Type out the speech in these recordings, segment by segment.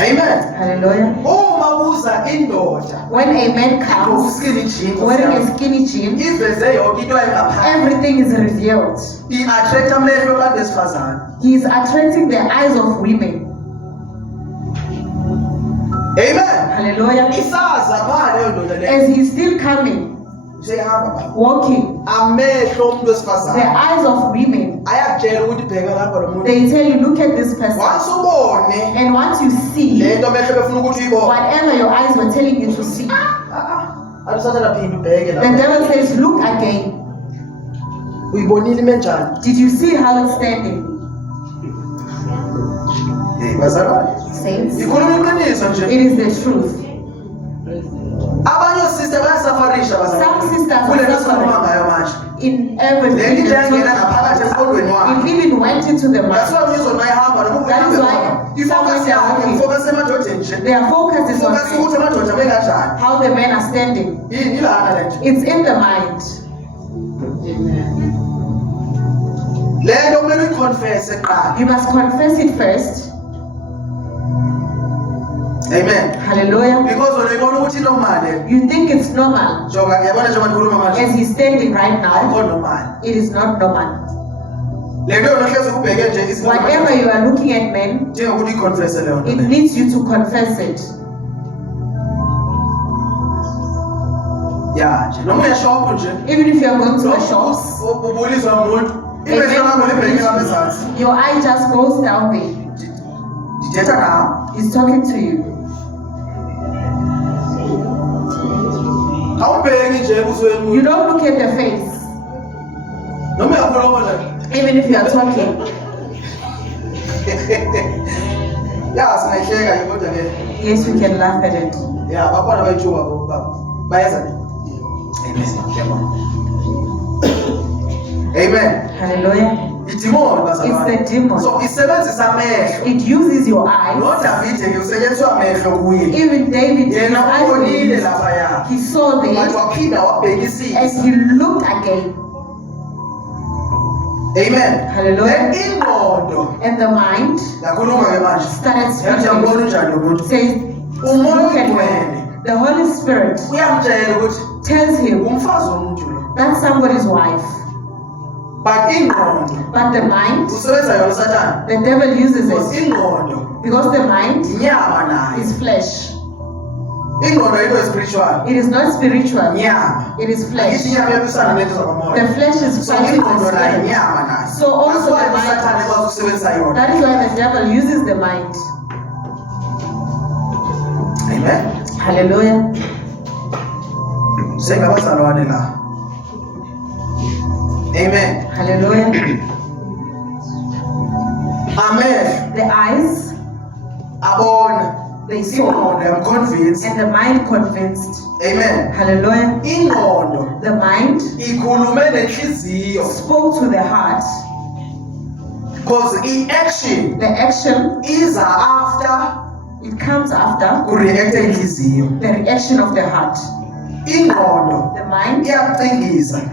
Amen. Hallelujah. When a man comes wearing a skinny jean, everything is revealed. He is attracting the eyes of women. Amen. Hallelujah. As he is still coming, walking, the eyes of women, they tell you, look at this person. And once you see whatever your eyes were telling you to see, the devil says, look again. Did you see how it's standing? Saints, it is the truth. Some sisters are suffering in everything. It even went into the mind. That is why their focus is on how the men are standing. It's in the mind. You must confess it first. Amen. Hallelujah. Because you think it's normal. As he's standing right now, it is not normal. Whatever you are looking at, men, it needs you to confess it. Even if you are going to a shop, your eye just goes down there. He's talking to you. You don't look at the face. Even if you are talking. Yes, we can laugh at it. Amen. Hallelujah. It's the demon. So it uses your eyes. Even David, he saw this and he looked again. Amen. Hallelujah. And the mind started speaking. Says, look at me. The Holy Spirit tells him that's somebody's wife. But the mind, the devil uses it because the mind is flesh. It is not spiritual. It is flesh. The flesh is fighting the spirit. So also the mind. That is why the devil uses the mind. Amen. Hallelujah. Amen. Hallelujah. Amen. The eyes, they saw, I'm convinced, and the mind convinced. Amen. Hallelujah. The mind spoke to the heart. Because the action is after. It comes after the reaction of the heart. The mind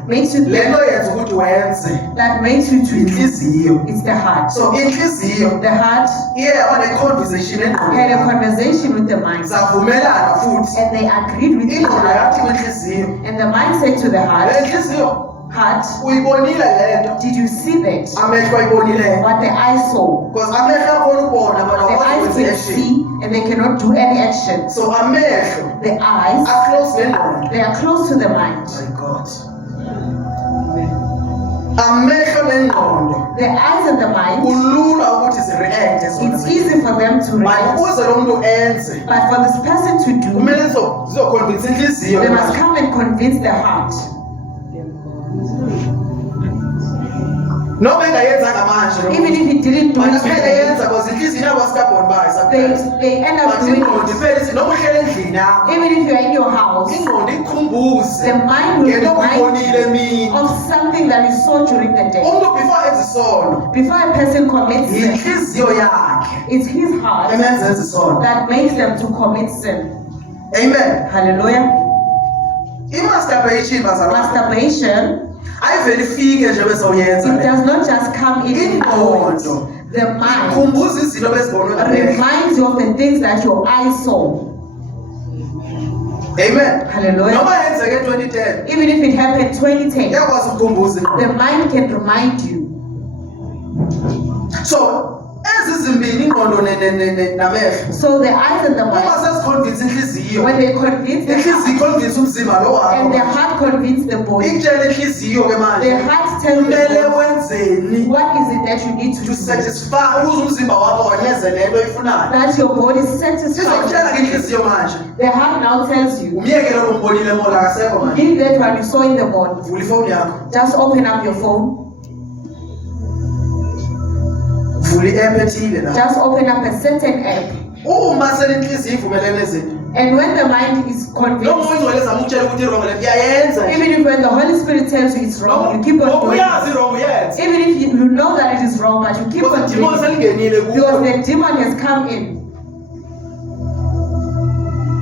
makes you think, that makes you to do. It's the heart. So the heart had a conversation with the mind. And they agreed with each other. And the mind said to the heart, did you see that? What the eyes saw. The eyes can see and they cannot do any action. So the eyes are close. They are close to the mind. My God. The eyes and the mind, it's easy for them to react. But for this person to do, they must come and convince the heart. Even if he didn't do it today, they end up doing it. Even if you're in your house, the mind will remind you of something that you saw during the day. Before a person commits sin, it's his heart that makes them to commit sin. Amen. Hallelujah. Masturbation, it does not just come in. The The mind khumbuza izinto bezibonwe ngamehlo. reminds you of the things that your eyes saw. Amen. Hallelujah. Noma yenzeke 2010 Even if it happened 2010, iyakwazi ukukhumbuza ingqondo. the mind can remind you. So ezi zimbini ingqondo namehlo So the eyes and the uma mind, sesiconvince inhliziyo when they convince the inhliziyo heart iconvince umzimba lo and the wakho heart convince the body, ikutshela inhliziyo ke the manje heart tells kumele the body, wenzeni what is it that you need to to do satisfy ukuze umzimba wakho waneze lento ifunayo. that your body is satisfied. Sizokutshela ke inhliziyo manje The heart now tells you, umyekele lo mbonile mola akasekho manje. leave that one you saw in the morning. Vula ifoni yakho, Just open up your phone. vula i-app ethile la. Just open up a certain app. Uma seninhliziyo ivumelene nezinto And when the mind is noma convinced, ingcwele zama ukutshela ukuthi irongo le iyayenza. even if when the Holy Spirit tells you it's wrong, you keep on doing it. uyazi irongo yenza Even if you know that it is wrong, but you keep on because doing idimoni it. selingenile Because kuwe. the demon has come in.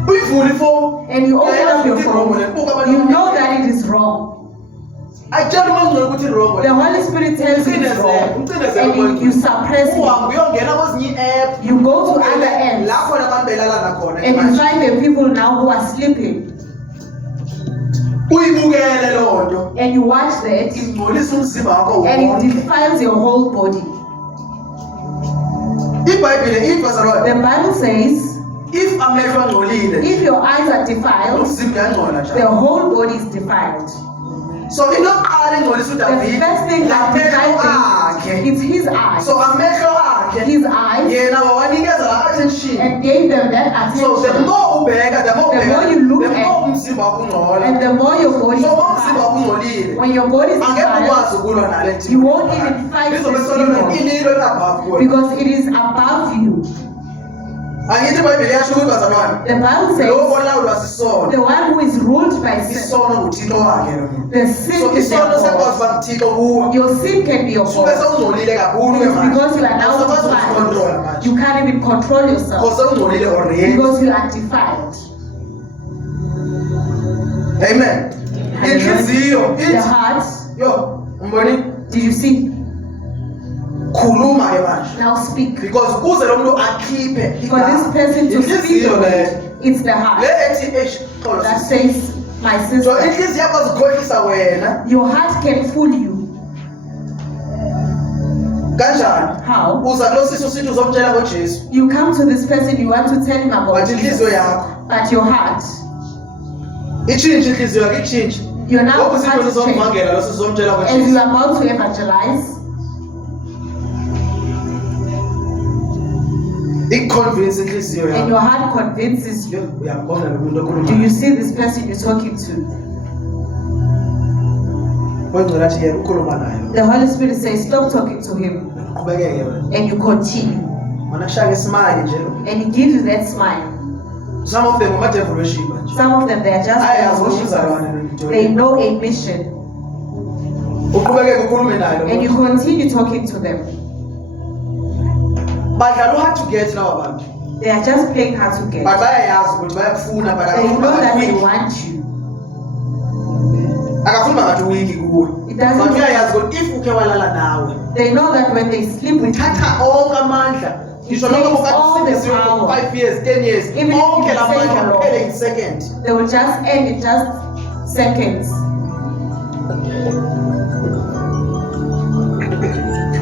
Uyivula ifoni And you open up your uyayazi ukuthi irongo le phone. buka abantu You know that it is wrong. ayitshela uma ngcwele ukuthi irongo le The Holy Spirit tells you it's wrong. And you suppress uhambe it. uyongena kwezinye i-app You go to other apps. la khona abantu belalana khona And you find the people now who are sleeping. uyibukele loo nto And you watch that. ingcolisa umzimba wakho And it wonke. defiles your whole body. ibhayibhile ithi bazalwane, The Bible says, if amehlo angcolile if your eyes are defiled, umzimba uyangcola the njalo. whole body is defiled. So into yokuqala engcolisa The uDavide first thing that amehlo defiles akhe. him is his eyes. So amehlo akhe His eyes, yena wawanikeza la attention. and gave them that So the attention. more ubheka, the more The ubheka, more you look the more at- umzimba wakho ungcola. And the more your body is So uma umzimba defiled, wakho ungcolile when your body is angeke defiled, ukwazi ukulwa nale you won't even fight lizobe this solona demon. ililo elingaphambi kuwena. Because it is above you. Angithi iBhayibheli yasho ukuthi bazalwane, The Bible lo says, olawulwa sisono, the one who is ruled by sin, isono nguThixo wakhe lo muntu. the So sin is their isono sekwazi fault. uba nguThixo kuwe. Your sin can be your Suke fault. sewungcolile kakhulu ke It's manje. because you are now Awusakwazi ukuzicontrola defiled. manje. You can't even control yourself. Because sewungcolile already. Because you are defiled. Amen. Inhliziyo The ithi, heart, yo, umboni did you see? khuluma ke manje. Now speak. Because kuze lo muntu akhiphe For this person to speak, inhliziyo le it's the heart le ethi xolo that says, my so sister, inhliziyo yakwazi ukukhohlisa wena your heart can fool you. kanjani. How? Uza kulo siso sithi uzomtshela ngoJesu You come to this person, you want to tell him about but inhliziyo Jesus, yakho but your heart, itshintshe inhliziyo yakho itshintshe. you're now Ngoba heart sithi is changed. uzomvangela lo sizomtshela As you ngoJesu. are about to evangelize, Ikuconvince inhliziyo and yakho. your heart convinces you. Yo, uyambona lo muntu Do okhuluma. you see this person you're talking to? Wengcela athi yena ukhuluma naye. The Holy Spirit says, stop talking to him, Uqhubekeke wena. and you continue. Mana kushaya smile nje lo. And he gives you that smile. Some of them ama-devil worshiper nje. Some of them, they are just Ayazi worshipers. ukuzalwane They no. know a mission, Uqhubekeke ukhulume naye lo and you muntu. continue talking to them. Badlala hard to get laba bantu. They are just playing hard to get. But bayayazi ukuthi bayakufuna but They know that they akafuna want you. ngathi weak kuwe. It doesn't But mean- uyayazi ukuthi if uke walala nawe They know that when they sleep with you, uthatha onke amandla. Ngisho noma takes all the ukade power. 5 years, 10 years, Even if onke you la say mandla no. aphele in second. they will just end in just seconds.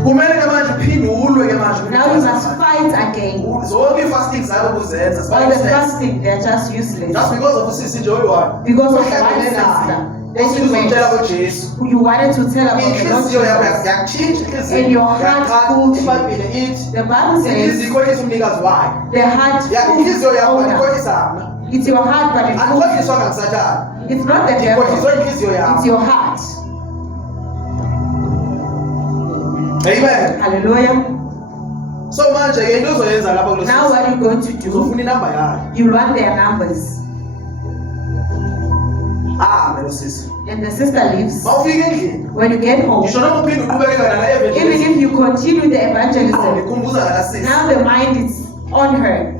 Kumele ke manje uphinde ulwe ke manje. Now you must fight again. Zonke i-fasting zakho kuzenza. All the fasting, they are just useless. Just because of usisi nje oyi-one. Because of one Uhlangene sister naye. that Usithi you uzomtshela went, ngoJesu. you wanted to tell about the Lord Inhliziyo yakho Jesus. yakutshintsha inhliziyo. And your heart Yaqala, fooled you. iBhayibhile ithi The Bible says inhliziyo ikhohlisa umnikazi wayo. the heart Ya fools inhliziyo the yakho owner. ayikhohlisa mna. It's your heart, but it fools. Angikhohliswanga nguSathane. It's not the devil. Ngikhohliswa inhliziyo It's yakho. your heart. Amen. Hallelujah. So manje ke into ozoyenza lapha kulo Now what are you going to do? uzofuna inamba yayo. You want their numbers. Lo sisi. And the sister leaves. Mawufika endlini. When you get home, Ngisho noma uphinde uqhubekeka nala even evangelism. if you continue the evangelism, Ngikhumbuza ngala sisi. now the mind is on her.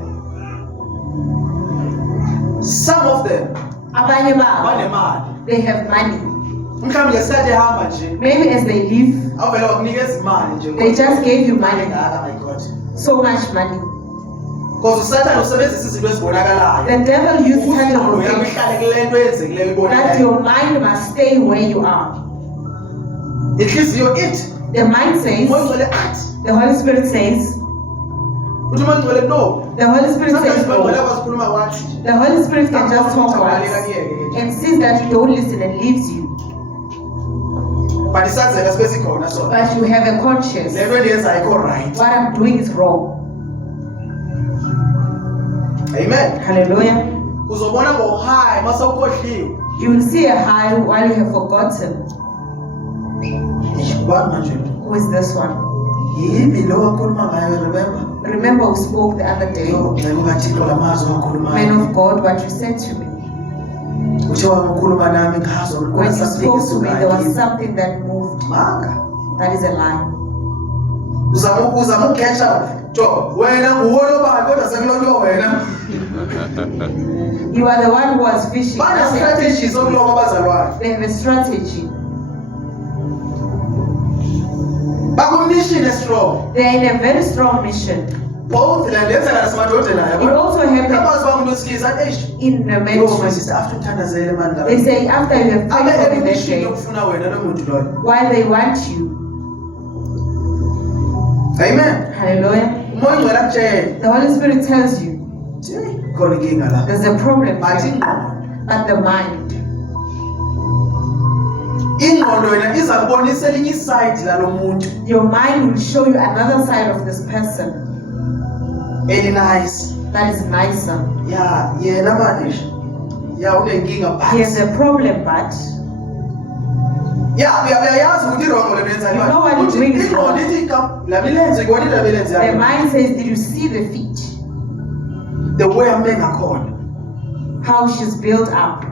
Some of them Abanye babo, banemali. they have money. mhlawumbe ngesikhathi ehamba nje Maybe as they leave, awuvele wakunikeza imali nje they just gave you money, ngaka, my God, so much money. because usathane usebenzisa izinto ezibonakalayo The devil uses ingqondo tangible yakho things ihlale kule nto eyenzekileyo that ibonakalayo. your mind must stay where you are. Inhliziyo ithi The mind says, umoya ongcwele athi the Holy Spirit says, uthi umoya ongcwele no. the Holy Spirit Sometimes says, umoya ongcwele no. akwazi ukukhuluma kwathi nje. The Holy Spirit can just talk once and sees that you don't listen and leaves you. But isazeka sibe sikhona sona. But you have a conscience. Le nto endiyenza ayikho right. What I'm doing is wrong. Amen. Hallelujah. Uzobona ngo-high mase ukhohliwe. You will see a high while you have forgotten. Ubani manje? Who is this one? Yimi lo wakhuluma ngayo, remember? Remember we spoke the other day. Ngeke kaThixo lamazwi wakhuluma Man ngayo. of God, what you said to me. Uthe wakhuluma nami ngazo When you spoke to me, there was something that moved. manga. That is a lie. Uzama ukukhetha jo wena nguwe lobani kodwa sekulonto wena. You are the one who was fishing. Bana Now they are strategy fishing. sokulonga abazalwane. They have a strategy. Bakummission strong. They are in a very strong mission. Both la lenza la simadodela It yabo. also happened Abazi bangu besilisa in the Yo, my ministry. sister, after uthandazele manje. They say after you have prayed for me that Mission day, yokufuna wena lo muntu loyo. while they want you. Amen. Hallelujah. Umoya ongcwele akutshela. The Holy Spirit tells you Khona inkinga la. there's a problem Bathi here, ingqondo. but the mind. Ingqondo yena iza kubonisa elinye iside lalo muntu. Your mind will show you another side of this person Eli nice. that is nicer. Ya, yena manje. Ya unenkinga He has but. a problem, but Ya, uyayazi ukuthi irongo lenza You know what it brings ingqondo ithi la milenze ngone la milenze the yakhe. mind says, did you see the feet? The way ame ngakhona. How she's built up.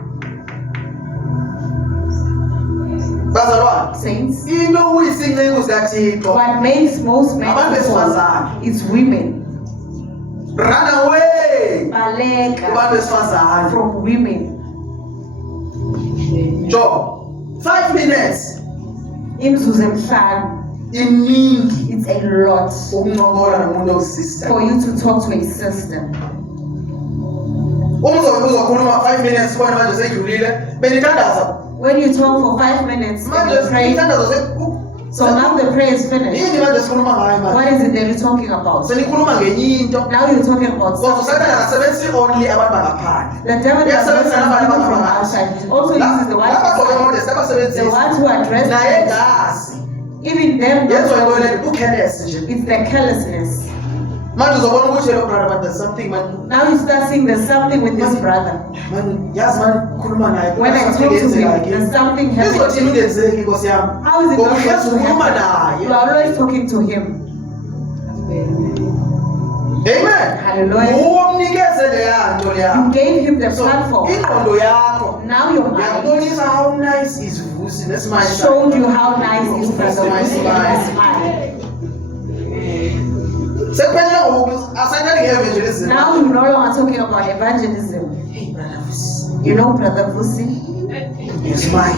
Bazalwane. Saints, Into uyisincengo sikaThixo. what makes most men Abantu fall besifazane. is women. Run away. Baleka Kubantu besifazane. from women. Jo. 5 minutes. Imzuzu emihlanu. Iningi It's a lot ukuncokola nomuntu osister. for you to talk to a sister. Uzokhuluma 5 minutes kubona manje seyidlulile. Benithandaza. When you talk for 5 minutes and Manje you pray, ithandazo so now the prayer is finished. yini manje sikhuluma ngayo manje? What is it that you're talking about? Senikhuluma ngenye into. Now you're talking about Ngoba something. usathana akasebenzisi only abantu bangaphandle. The devil does not use Uyasebenzisa nabantu people from abangaphandle. outside. He also uses the ones Abagqoke inside. modest The abasebenzisi. ones who are dressed Naye nice. ngazi. Even them, Yenziwa don't know. yintoni ukhelesi nje. It's the carelessness. Manje uzobona ukuthi lo brother but there's something man. Now you start seeing there's something with this brother. Man, yazi man khuluma naye. When I talk to him, there's something happening. Izothini ungenzeki Nkosi yami? How is it not Ngoba supposed to ukhuluma happen? You naye. are always talking to him. Amen. Hallelujah. Umnikeze leya nto leya. You gave him the So, platform. ingqondo yakho Now your mind yakubonisa how nice is Vusi nesimanje. showed you how nice is Brother Nice Wusi smile. and his smile. Sekuphelele ngoku asathandi nge-evangelism. Now you're no longer talking about evangelism. Hey brother Vusi. You know Brother Vusi? You smile.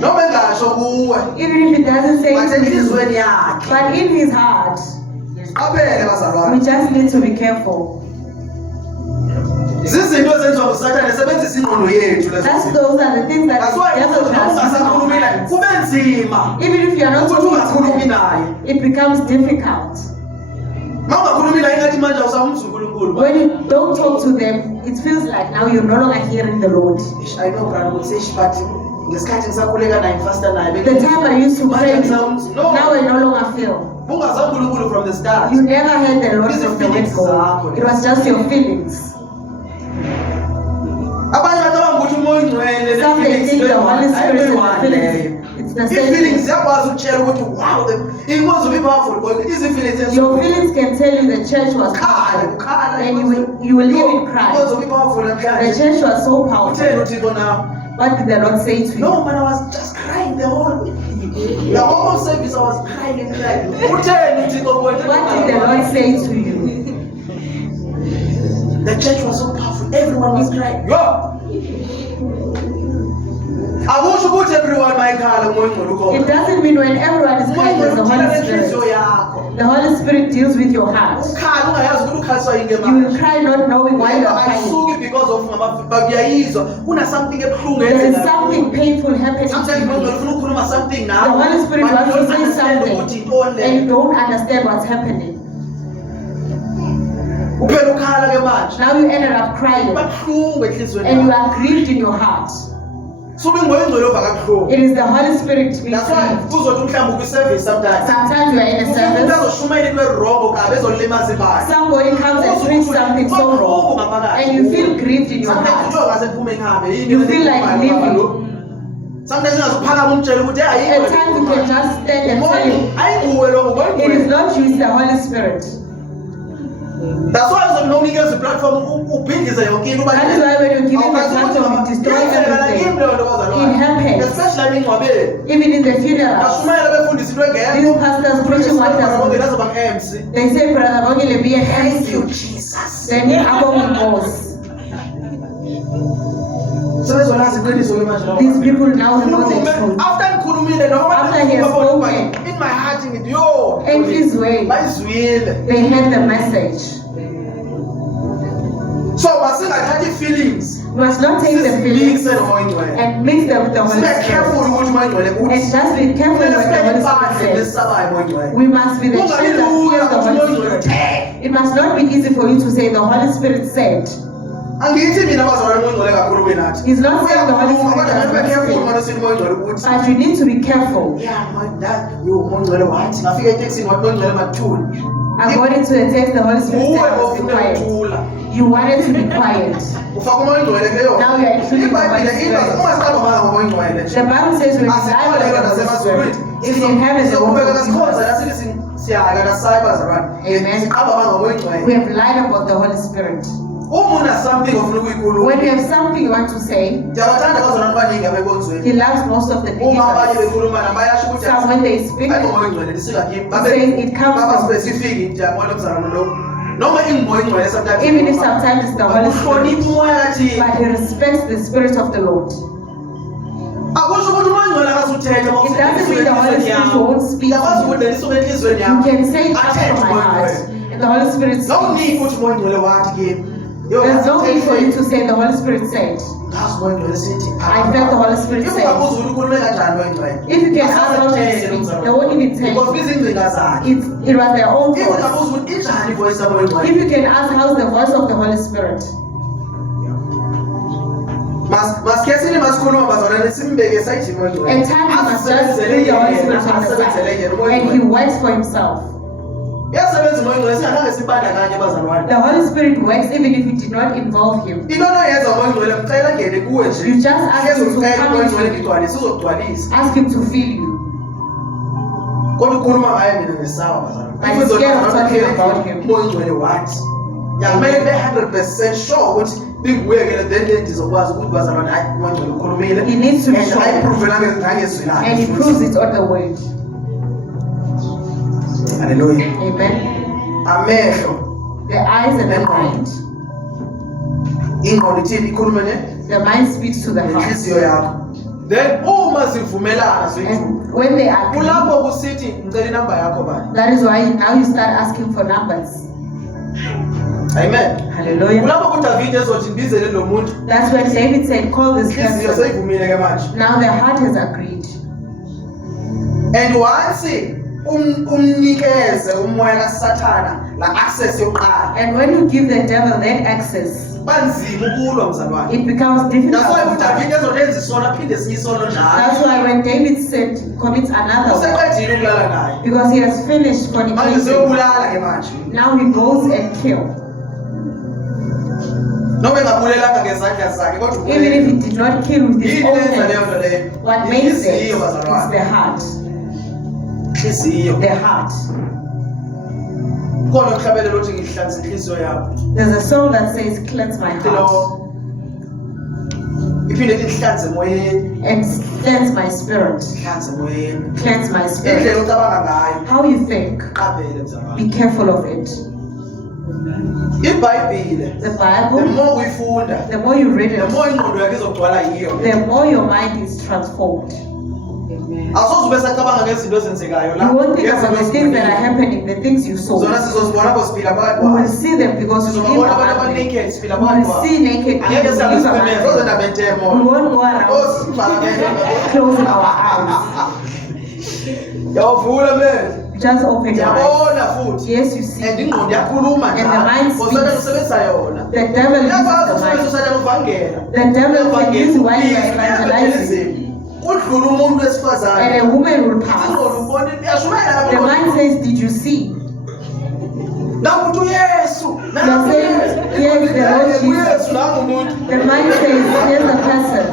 Noma engasho kuwe. Even if he doesn't say But it to you, enhliziyweni yakhe. but in his heart, Qaphele we bazalwane. just need to be careful. Zizinto ezenziwa ngusathane sebenzisa ingqondo yethu lezo That's zinto. those are the things that That's the why devil noma does. ungasakhulumi naye kube nzima. Even if you are not Ukuthi talking to ungakhulumi them, naye. it becomes difficult. Uma ungakhulumi naye ngathi manje awusamuzwa uNkulunkulu. When you don't talk to them, it feels like now you're no longer hearing the Lord. I know brother ukuthi but ngesikhathi ngisakhuleka naye ngifasta naye. The time I used to pray, Manje ngisamuzwa. now I no longer feel. Bungaza uNkulunkulu from the start. You never heard the Lord These from the feelings word go. zakho. It was just your feelings. Abanye bacabanga ukuthi umoya ongcwele Some they think the Holy Spirit is the leyo. feelings. It's the same Feelings thing. ziyakwazi ukutshela ukuthi wow it was be powerful because izi feelings Your feelings can tell you the church was powerful. ukhala And you will even cry. it was be powerful The namhlanje. church was so Utheni powerful. uThixo now? What did the Lord say to you? No man, I was just crying the whole service I was crying and crying. Utheni uThixo What did the Lord say to you? The church was so powerful. Everyone was crying. Yo, Akusho ukuthi everyone mayikhala umoya ongcwele ukhona. It doesn't mean when everyone is crying, there's the Holy Spirit. The Holy Spirit deals with your heart. Ukhala ungayazi ukuthi ukhaliswa yini You manje. will cry not knowing why you are crying. Ayisuki because of ngiyayizwa. Kuna something ebuhlungu There is eyenzayo. something painful happening Sometimes to umoya you. ongcwele ufuna ukukhuluma something The nawe. Holy Spirit but wants you to don't say understand something ukuthi intoni and you le. don't understand what's happening. Uphela ukhala ke manje. Now you ended up crying Babuhlungu enhliziyweni and you yakho. are grieved in your heart. Suke umoya ongcwele ova kabuhlungu. It is the Holy Spirit being That's why grieved. kuzothi mhlawumbe ukwi-service sometimes. Sometimes you are in a Umuntu service, azoshumayela into wrong kabe ezolimaza imali. somebody comes and speaks something so wrong and you feel grieved in your Sometimes heart. uthola ngase ngihambe yini. You feel like leaving. Sometimes ungazuphaka umtshela ukuthi hayi At times you can just stand and tell him, ayinguwe lo umoya it is ongcwele. not you, it's the Holy Spirit. That's why uzokunikeza i-platform ubhidlize yonke into That is why when you give him a platform, you destroy everything. It happens. especially emingcwabeni. Even in the funeral, Ashumayela befundisa into these engekho. pastors preaching what doesn't. Lazo bang-MC. They say, Brother Bongile, be an Thank you, MC. Jesus. Then Abong goes. Sebezolazi iqiniso ke manje laba. These people now know the truth. After ngikhulumile noma After he has spoken. in my heart ngithi yo. In his way, Bayizwile. they heard the message. So masingathathi feelings. You must not take the feelings Sizimise nomoya ongcwele. and mix them with the Holy Sibe careful Spirit. ukuthi umoya ongcwele uthi. And just be careful Kumele what the sibe Holy impahla Spirit says. lesabayo umoya ongcwele. We must be the Kungabi children that lula fears the ukuthi umoya Holy ongcwele Spirit. uthe. It must not be easy for you to say the Holy Spirit said. Angithi mina bazalwane umoya ongcwele kakhulu kunathi. He's not saying the Holy Uyakhuluma, Spirit kodwa kumele ube does careful not uma usithi umoya ongcwele uthi. speak. But you need to be careful. Yeah, man, that yo umoya ongcwele wathi ngafika eTexini wathi umoya ongcwele mathuli. According to the text, the Holy Spirit Uwe said us to be ofuna quiet. ukuthula. You wanted to be quiet. Ufaka umoya ongcwele kuleyo. Now you are including the Holy iBhayibhile Spirit. ungasicaba manga ngomoya ongcwele nje. The Bible says when you die Asikholelwa by the Holy nasemazulwini. Spirit, if in heaven the Sizoqhubeka Holy sikhonza Spirit. nasithi siyaka kasayi bazalwane. Amen. Siqaba manga ngomoya We ongcwele. have lied about the Holy Spirit. Uma una something ofuna ukuyikhuluma. When you have something you want to say, Ndiyabathanda bazalwane abaningi abekonzweni. He loves most of the Uma abanye believers. bekhuluma nabo bayasho ukuthi Some when they speak, hayi ngomoya ongcwele nisika kimi. Saying it comes Baba from- specific ndiyabona mzalwane lo. Noma ingumoya ongcwele sometimes. even if sometimes it's the Holy Spirit, Uhlonipha umoya kathini. but He respects the Spirit of the Lord. Akusho ukuthi umoya ongcwele akazuthetha uma It doesn't mean the Holy Spirit won't speak. Uyakwazi ukuthi lisuke enhlizweni You yakho. can say it out Athethe from my umoya heart, ongcwele. and the Holy Spirit No need speaks. ukuthi umoya ongcwele wathi kimi. Yo, There's no need for you athethe. to say the Holy Spirit said. Ngazi umoya ongcwele sithi. I felt the Holy Spirit If say. ungabuza ukuthi ukhulume kanjani umoya ongcwele. If you can ask how to speak, they won't even tell Because you. izingcinga zakhe. It was their own If voice. ungabuza ukuthi injani ivoice yamoya ongcwele. If you can ask how's the voice of the Holy Spirit, Masikesini masikhuluma bazalwane simbeke sayithini umoya ongcwele. at times you must just bring the Holy Spirit on the side, and He works for Himself. Yasebenza umoya ongcwele singakhange sibandakanye bazalwane. The Holy Spirit works even if it did not involve Him. Into onoyenza umoya ongcwele mcela ngene kuwe nje. You just ask Hlezi Him to ucela come umoya into ongcwele you. ngigcwalise uzogcwalisa. Ask Him to fill you. Kodwa ukukhuluma ngaye mina ngesaba bazalwane. I'm scared of talking about him. Umoya ongcwele wathi. Kumele be 100% sure ukuthi binguyekele then ndizokwazi ukuthi bazalwane hayi umoya ongcwele ukhulumile. He needs to be And sure. ayiprove ngangezwi lakhe. And He proves it on the word. Hallelujah. Amen. Amehlo The eyes and the mind. ingqondo ithini ikhulume ne The mind speaks to the heart. inhliziyo yakho. Then uma zivumelana zoyithi And when they agree, kulapho kusithi ngicela inamba yakho bani. that is why now you start asking for numbers. Amen. Hallelujah. Kulapho kuDavid ezothi mbizele lo muntu. That's when David said, call this Inhliziyo person. seyivumile ke manje. Now their heart has agreed. And once umnikeze umoya kaSathana la access yokuqala And when you give the devil that access, banzima ukulwa mzalwane. it becomes difficult. That's why to uDavid fight. ezolenza isono aphinde esinye isono njalo. That's why when David said commits another one, Useqedile ukulala naye. because he has finished Manje fornicating, seyobulala ke manje. now he goes and kills. Noma engabulelanga ngezandla zakhe kodwa Even if he did not kill with his yini own lenza leyo hands, nto leyo? what makes it Inhliziyo is bazalwane. the heart. Inhliziyo. The heart. Khona umhlabelelo othi ngihlanza inhliziyo yakho. There's a song that says, cleanse my heart Lo iphinde ihlanze emoyeni, and cleanse my spirit. ihlanze emoyeni. Cleanse my spirit. Indlela ocabanga ngayo How you think, qaphele mzalwane. be careful of it. iBhayibhile, The the Bible, more uyifunda, the more you read the it, more ingqondo yakho izogcwala yiyo. the more your mind is transformed. Awusoze ube sacabanga ngezinto ezenzekayo la. You won't think about the ngezinto things that are ezibonile. happening, the things you saw. Zona sizozibona ngoba siphila phakathi You will kwazo. see them because we live Sizobabona abantu among them. aba-naked siphila You phakathi will kwazo. see naked people Angeke who sihambe live sibhemeze, among soze them. ndabethemo. We won't go around closing our eyes. Yawuvula manje. Just open your eyes. Yabona futhi. Yes, you see. And ingqondo yakhuluma And the mind njalo. Usana speaks. usebenzisa yona. The devil uses Yakwazi the ukusebenzisa mind. usana uvangela. The devil can use while you are evangelizing. Udlula umuntu wesifazane. And a woman will Ingqondo pass. ubona iyashumayela The mind says, did you see? Nakuthi uYesu. You're saying, yes, the Lord Jesus. uYesu nangu umuntu. The mind says, here's the person.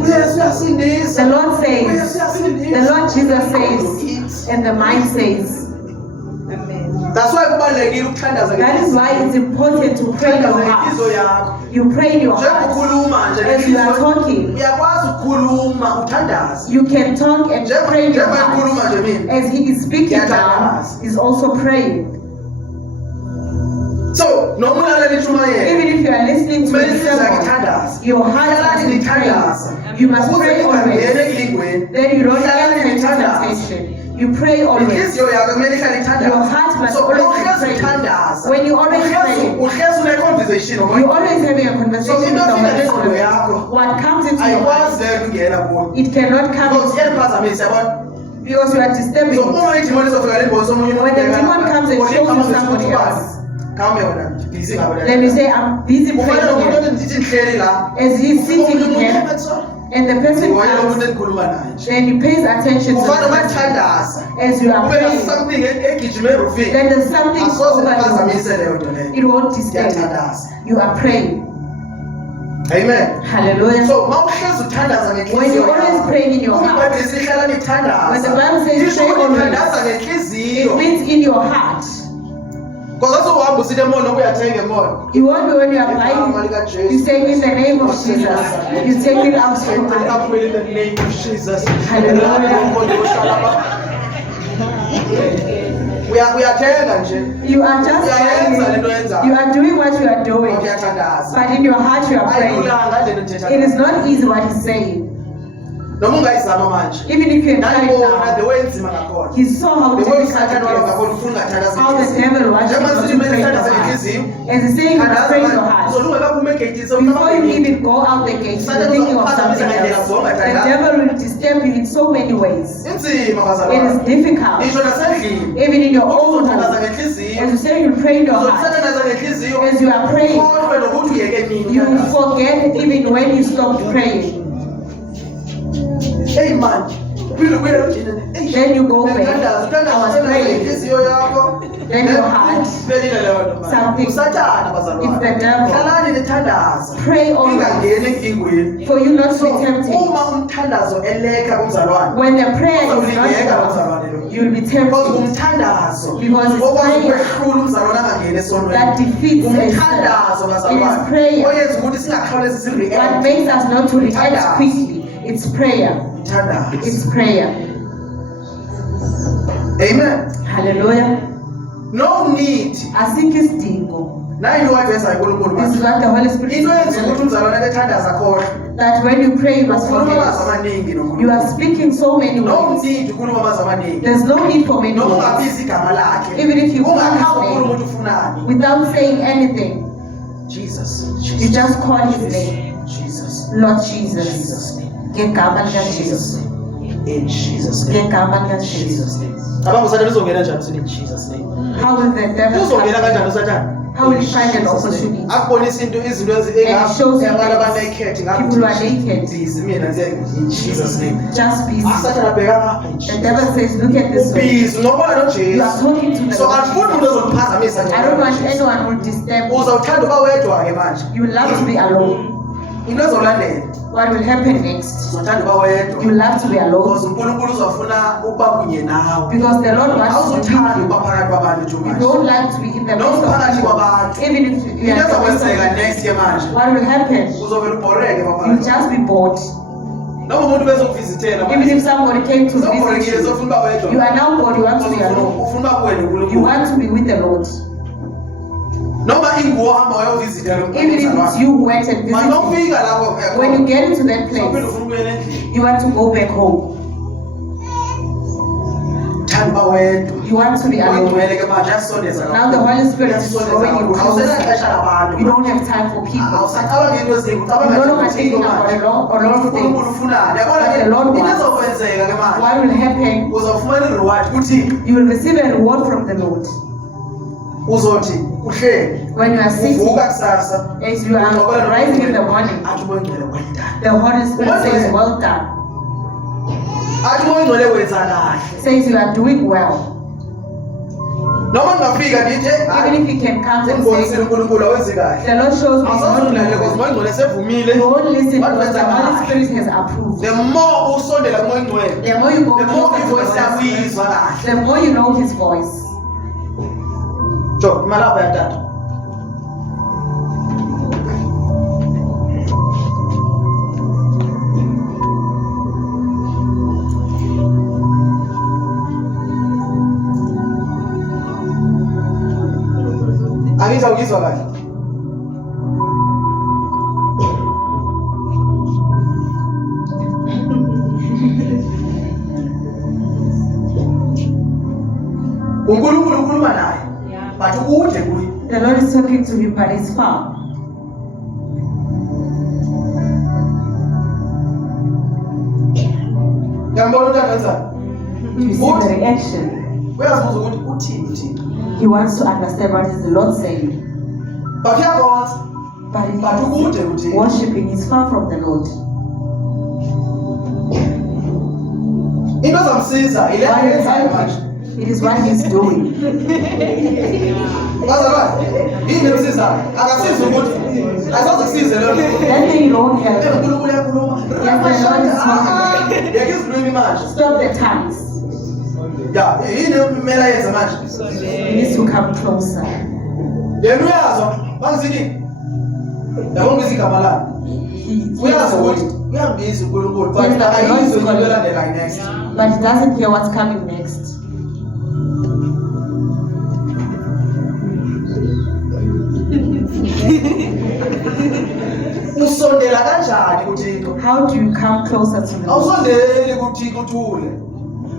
uYesu uyasindisa. The Lord uYesu says, uyasindisa. the Lord Jesus says, and the mind says. That's why kubalulekile ukuthandaza That is why it's important to pray in your ngenhliziyo heart. yakho. You pray in your Njengoba heart. ukhuluma nje As you are ngenhliziyo, talking, uyakwazi ukukhuluma uthandaze. you can talk and pray in your Njengoba heart. ngikhuluma nje mina. As he is speaking now, he's also praying. So noma ulalela intshumayelo, Even if you are listening to kumele the inhliziyo yakho sermon, ithandaze. your heart Hlalani must be nithandaza. praying. You must Ukuze pray ningangeni always. elingweni. Then you don't Hlalani enter into nithandaza. temptation. You pray always. Inhliziyo yakho kumele ihlale ithandaza. Your heart must So always be uhlezi praying. uthandaza. When you always pray, Uhlezi une-conversation you ngoba always having a conversation with into the efika Holy nengqondo Spirit. yakho What comes into your ayikwazi mind, leyo ukungena kuyo. it cannot come Because into iyaliphazamisa yabona. because you are disturbing. So uma idimoni izofika nembonisa omunye umuntu When the ubheka demon lapha, comes and kodwa shows you iqhamuka somebody ukuthi else, ubani? Kame wena, busy ngabe la. then you say, I'm busy Kufanele praying umuntu here. othi ndithi ndihleli la. As he is sitting Omunye umuntu here, uyathi, and the person "Ngoyena umuntu comes, engikhuluma naye nje." then he pays attention to Kufanele the person. ubathandaza. As you are Kube praying, something egijime erufini. then there's something Asoze over you. kuphazamise leyo nto leyo. It won't disturb you. Uyathandaza. You are praying. Amen. Hallelujah. So mawuhlezi uthandaza When ngenhliziyo you always praying in your heart, iBhayibheli sihlala nithandaza. When the Bible says Lisho pray ukuthi always, nithandaza ngenhliziyo. it means in your heart. Because that's what usithi emono uyathenga emono. You won't be when you are buying, you say in the name of Jesus. You take it out from your heart. Up in the name of Jesus. Uyathenga nje. You are just Uyayenza praying. lento oyenzayo. You are doing what you are doing. Uyathandaza. But in your heart you are praying. Ayilulanga le nto It uthetha. is not easy what he's saying. Noma ungayizama manje. Even if you try it Nayibona the now, way enzima ngakhona. he saw how The way difficult usathana it ngakhona is. ufuna ungathandaza How the ngenhliziyo. devil wants you Njengoba not sithi to kumele pray in your sithandaze heart. ngenhliziyo. As he's saying, you must pray in your heart. Uzoluka kaphuma egeyithini Before you even go out the gate, you're thinking of something else. The devil will disturb you in so many ways. inzima It bazalwane. is difficult. Ngisho nasendlini. Even in your own Uzothandaza home. ngenhliziyo. As you say, you pray in your heart. Uzothandaza ngenhliziyo. As you are praying, Ukhohlwe nokuthi uyeke nini you ukuthandaza. forget even when you stop praying. Hey man, Then you go back. I was praying. inhliziyo yakho. Then your heart. Iphelile leyo nto manje. Something. Usathana bazalwane. It's the devil. Hlalani nithandaza. Pray always Ingangeni enkingweni. for you not to So be tempted. uma umthandazo eleka kumzalwane. When the prayer is Uzawulingeka not kumzalwane lo. done, you'll be Because tempted. umthandazo. Because it's Okwazi prayer ukwehlula umzalwane angangeni esonweni. that defeats a Umthandazo sin. It bazalwane. is prayer Oyenza ukuthi singakhawulezi what sireact. makes us not to react quickly. It's prayer. Umthandazo. It's prayer. Amen. Hallelujah. No need. Asikho isidingo. Nayi into wayiveza uNkulunkulu This is manje. what the Holy Spirit Into is yenza ukuthi telling. umzalwane akethandaza khohlwe. That when you pray, you must Ukhuluma amazwi forget. amaningi noNkulunkulu. You are speaking so many No words. need ukhuluma amazwi amaningi. There's no need for many Noma words. ungabizi igama lakhe. Even if you call his Ungakhawu name. ukhuluma ukuthi ufunani. Without saying anything, Jesus. you just call his name. Jesus. Lord Jesus. Jesus name. Ngegama lika Jesus Jesus. name. In Jesus name. Ngegama lika Jesus. Jesus name. Abanga usathana uzongena njani usithi in Jesus name. How will the devil Uzongena come? kanjani usathana? How will he find an opportunity? Akubonisa izinto And shows you abantu things. abanaked People who are naked. Busy mina nje in Jesus name. Just be. Asathana bheka lapha in The Jesus. devil says, look at this way. Ubhizi nobona You are noJesu. talking to the So Lord. andifuni umuntu ozongiphazamisa I don't want anyone who will disturb you. Uzawuthanda uba wedwa ke manje. You love to be alone. Into ezolandela. What will happen next? Uzothanda uba wedwa. You love to be alone. Because uNkulunkulu uzofuna ukuba kunye nawe. Because the Lord wants to Awuzothanda be with ukuba you. phakathi kwabantu You manje. don't like to be in the midst Noma phakathi of kwabantu. people. Even if you Into are in the midst ezokwenzeka of next year manje. what will happen? Uzovela ubhoreke You'll kwabantu. just be bored. noma umuntu bezokuvizitela Even if somebody came to uzokhorekile visit you, sofuna uba wedwa you are now bored, you want to be alone. ufuna uba kuwe You noNkulunkulu want to be with the Lord. noma inguwe ohamba wayovizitela Even if it's you who went and visited him, manofika lapho when you get into that uphinde place, ufuna ukuyela endlini you want to go back home. thanda uba wedwa You want to be alone. oyingcwele ke manje ayasondeza Now the Holy Spirit is drawing you awusenaxesha closer. labantu You don't have time for people. awusaqala ngento ezinto You no longer thinking about a lot of uNkulunkulu things. ufunani yabona But the Lord ke into wants. ezokwenzeka ke manje What will happen? uzawufumana i-reward kuthini You will receive a reward from the Lord. uzothi uhleli When you are sitting, uvuka kusasa as you are rising in the morning, athi ubongcwele wendana the Holy Spirit says, well done. athi ubongcwele wenza kahle Says you are doing well. noma ngingafika ndithi Even if you can come and ungibonisile say, uNkulunkulu awenzi kahle the Lord shows me awusazondlalela not because well. umongcwele sevumile You won't listen What because the was Holy that? Spirit has approved. the more usondela kumongcwele The more you go the more closer to the ivoice Holy yakho Spirit, uyizwa kahle the more you know His voice. jo imalapha yatata angithi awuyizwa kahle uNkulunkulu ukhuluma naye but ukude kuye The Lord is talking to him, but it's far. ngiyambona ukuthi angenzani You see What? the reaction. uyazibuza ukuthi uthini uthini He wants to understand what is the Lord saying. but uyakhonza But he but ukude is uthini worshiping is far from the Lord. into ezamsiza ile What is ayenzayo manje happening? It is what he's doing. bazalwane yini emsizayo akasizi ukuthi asazi kusize leyo nto That thing you don't help. uNkulunkulu uyakhuluma Yes, the Lord is talking. yeke izilwimi manje Stop the tongues. ya yini kumele ayenze manje He needs to come closer. yena uyazwa bangisithi yabona izigama lakhe He uyazi ukuthi hears uyambiza uNkulunkulu but Yes, but the Lord is akayizwe into calling. elandelayo next but he doesn't hear what's coming next. usondela kanjani kuThixo How do you come closer to the Lord? awusondeli kuThixo uthule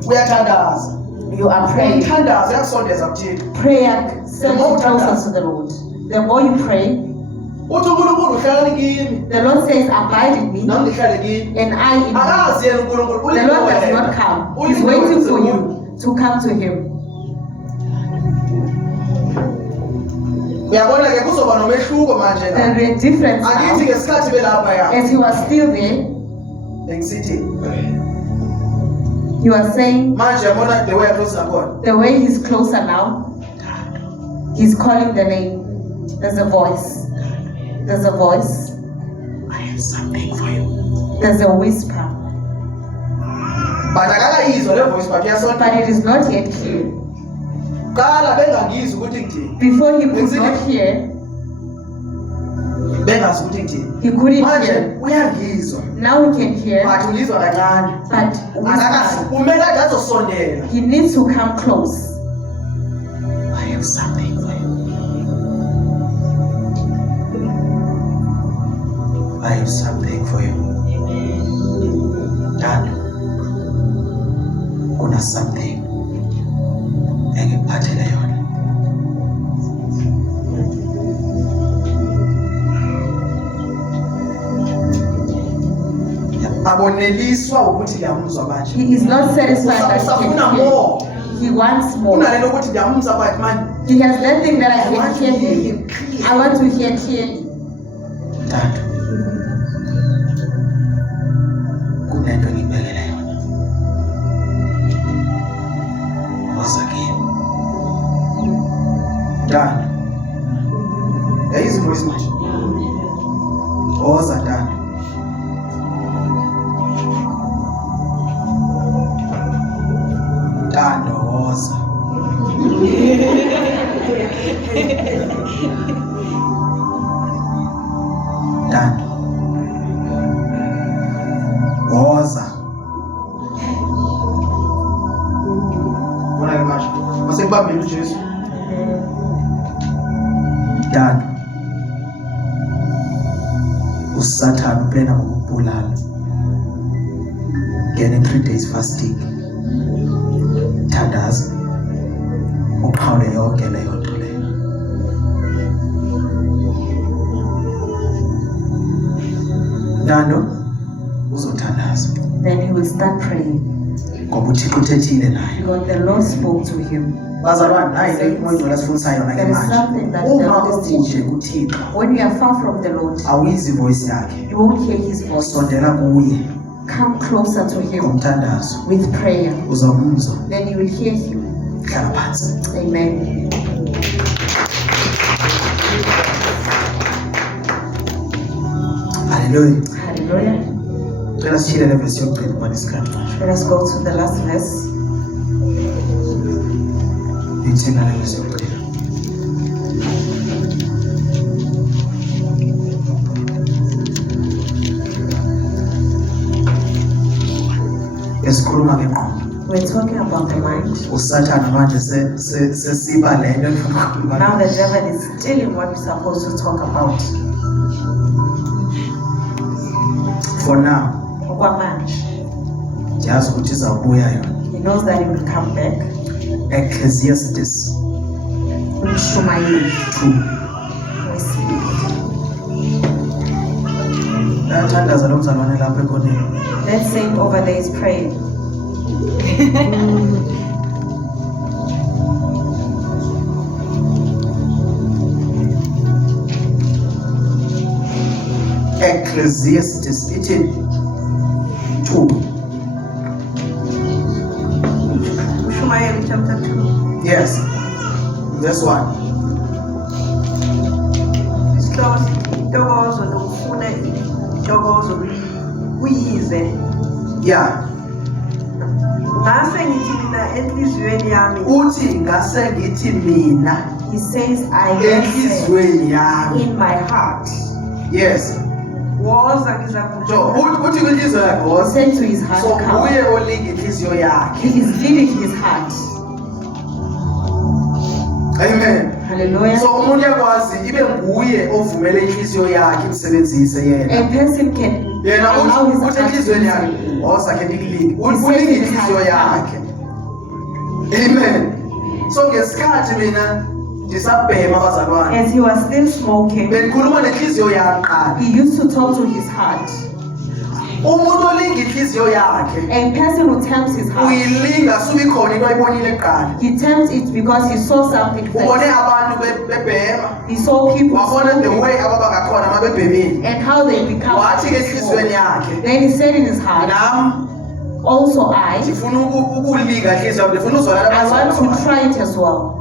uyathandaza You are praying. ukuthandaza uyakusondeza kuThixo Prayer sends you closer to the Lord. The more you pray, uthi uNkulunkulu uhlala kimi the Lord says, abide in me, nami ngihlale kimi and I in you. akazi yena uNkulunkulu The Lord does not come. He's waiting for you to come to Him. uyabona ke kuzoba nomehluko manje la There will be a difference akithi now. ngesikhathi belapha ya As you are still there, ngisithi you are saying, manje yabona the way close ngakhona the way He's closer now, He's calling the name. There's a voice. There's a voice. I have something for you There's a whisper. but akakayizwa le voice but uyasonda But it is not yet clear. qala bengangizwa ukuthi ngithini Before he could not hear, bengazi ukuthi ngithini he couldn't manje hear. uyangizwa Now he can hear, but ulizwa kancane but akakazi whisper. kumele ade azosondela He needs to come close. I have something for you I have something for you Dad kuna something engiphathele yona aboneliswa ukuthi ngiyamuzwa manje He is not satisfied that he usafuna can hear. more He wants more. kunalento ukuthi ngiyamuzwa but manje He has that thing that I I can want to hear hear him. him clearly. I want to hear clearly. Dad kunento ngibekele yona woza kimi Dad yayizivoice manje woza Dad Dad woza Dad woza abasha masekubambile uJesu. Dad, uSathane uplena ngokubulala. Ngene 3 days fasting. Thandaza. Uqhawule yonke leyo nto leyo. Nano uzothandaza. Then he will start praying. Ngoba uThixo uthethile naye. Because the Lord spoke to him. Bazalwane nayi le umuntu lasifundisa yona ke manje. Uma uzinje kuThixo. When you are far from the Lord, awuyizi voice yakhe. you won't hear his voice. Sondela kuye Come closer to him ngomthandazo. with prayer. Uzomuzwa. Then you will hear him. Hlala phansi. Amen. Hallelujah. Hallelujah. Cela sishile le verse yokugcina uma nesikhathi manje. Let us go to the last verse. Ngithina le verse yokugcina. Esikhuluma ngengqondo. We're talking about the mind. uSathane manje sesiba lento efuna ukukhuluma. Now the devil is stealing what we're supposed to talk about. For now, Okwamanje, ngiyazi ukuthi izawubuya yona. he knows that he will come back. Ecclesiastes Umshumayeli 2. wesibili. Uyathandaza lo mzalwane lapha ekhoneni. That saint over there is praying. Ecclesiastes ithi 2. Shumayeli chapter 2. Yes. This one. Intokozo nokufuna intokozo kuyize. Yeah. Ngase ngithi mina enhliziyweni yami. Uthi ngase ngithi mina He says, I am enhliziyweni yami. in my heart. Yes. Woza ngiza So kujonga. uthi kwinhliziyo yakhe He woza. said to his heart, So come. uye olinga inhliziyo yakhe. He is leading his heart. Amen. Hallelujah. So umuntu yakwazi ibe nguye ovumele inhliziyo yakhe imsebenzise yena. A person can Yena allow his uthi heart enhliziyweni yakhe to woza ke ndikulinge. Ulinga inhliziyo yakhe. Amen. So ngesikhathi mina ndisabhema abazalwane. As he was still smoking, Bengikhuluma nenhliziyo yakhe qala. he used to talk to his heart. Umuntu olinga inhliziyo yakhe A person who tempts his heart, uyilinga suba ikhona into ayibonile kuqala. he tempts it because he saw something Ubone first. abantu bebhema. He saw people Wabona the smoking way ababa ngakhona uma bebhemile. and how they become. Wathi ke enhliziyweni yakhe. Then he said in his heart, Nami also I ngifuna ukulinga inhliziyo yami. Ngifuna uzwakala want abazalwane. to try it as well.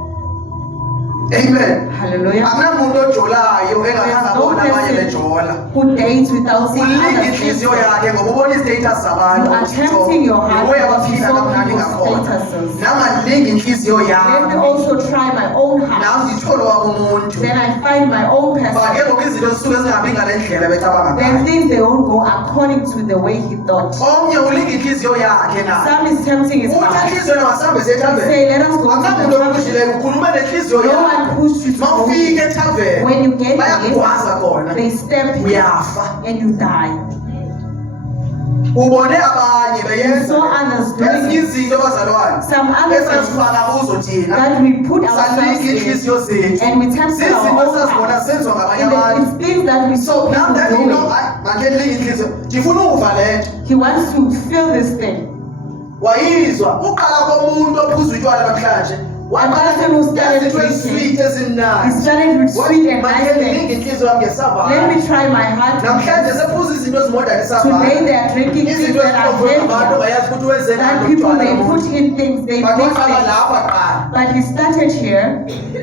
Amen. Hallelujah. Akunamuntu ojolayo There's engakanga no bona abanye person bejola. who dates without seeing Ulinga others. inhliziyo dating. yakhe ngoba ubona istatus zabantu. You are tempting your heart Nguye because you abaphila saw kamnandi people's ngakhona. statuses. Nangalinga inhliziyo Let me yami. also try my own Nami heart. ngithole wami umuntu. Then I find my own Bake person. ngoba izinto zisuke zingahambi ngale ndlela becabanga Then ngayo. things they won't go according to the way he thought. Omnye ulinga inhliziyo yakhe naye. Some is tempting his Uthi heart. inhliziyo yakhe asambe Say, sethaveni. let us go to Akunamuntu the okushileyo ukhuluma nenhliziyo No yakhe. one pushed you to go. Mawufika ethaveni When you get bayakugwaza there, khona. they step you Uyafa. and you die. Ubone abanye beyenza You saw others doing ezinye it. izinto abazalwane Some other things esazifaka kuzo thina that we put ourselves salinga in inhliziyo zethu and we tempt zizinto our own esazibona heart. senziwa ngabanye And abantu. it's things that we So saw now that you people know, doing. makhe nilinga inhliziyo ngifuna ukuva lento. He wants to feel this thing. Wayizwa uqala komuntu ophuza utshwala namhlanje waqala person who started ngezinto drinking. ezisweet He ezimnandi. started with sweet and Makhe nice nilinga things. inhliziyo yami ngesavana. Let me try my heart. Namhlanje sephuza izinto ezimodern esavana. Today they are drinking things Izinto that are ezikhombwe ngabantu healthy. bayazi ukuthi wenze That ngani people utshwala they lobu. put in things, they mix Baqala things. lapha qala. But he started here.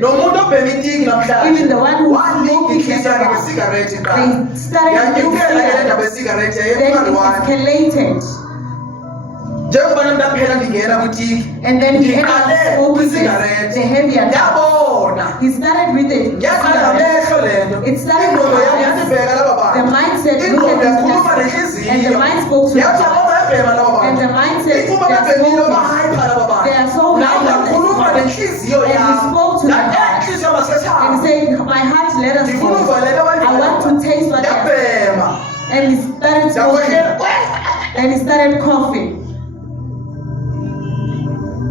Nomuntu obhema itiki namhlanje Even the one who walinga smoking inhliziyo yakhe cigarette. ngesigarethi qala. They started with Yanyukela ke le ndaba cigarettes. yesigarethi Then yayemali it wami. escalated. Njengoba nami ndaphela ngingena kwitiki. And then he ended up Ngiqale smoking the kwisigarethi. heavier. Yabona. He started with the Ngiyaqala cigarette. amehlo lento. It started with Ingqondo yami the yathi bheka laba The bantu. mindset looked Ingqondo at yakhuluma this person. nenhliziyo. And the mind spoke to the Yathi heart. abantu bayabhema laba And bantu. the mind said, Uma they are bebhemile smoking. bahayipha laba bantu. They are so Nami hyper. ngakhuluma nenhliziyo And he yami spoke to my heart. nenhliziyo And masethanga he said, my heart, let us ndifuna go. uvaleka I want to taste what they have. ndiyabhema And he started smoking. And he started coughing.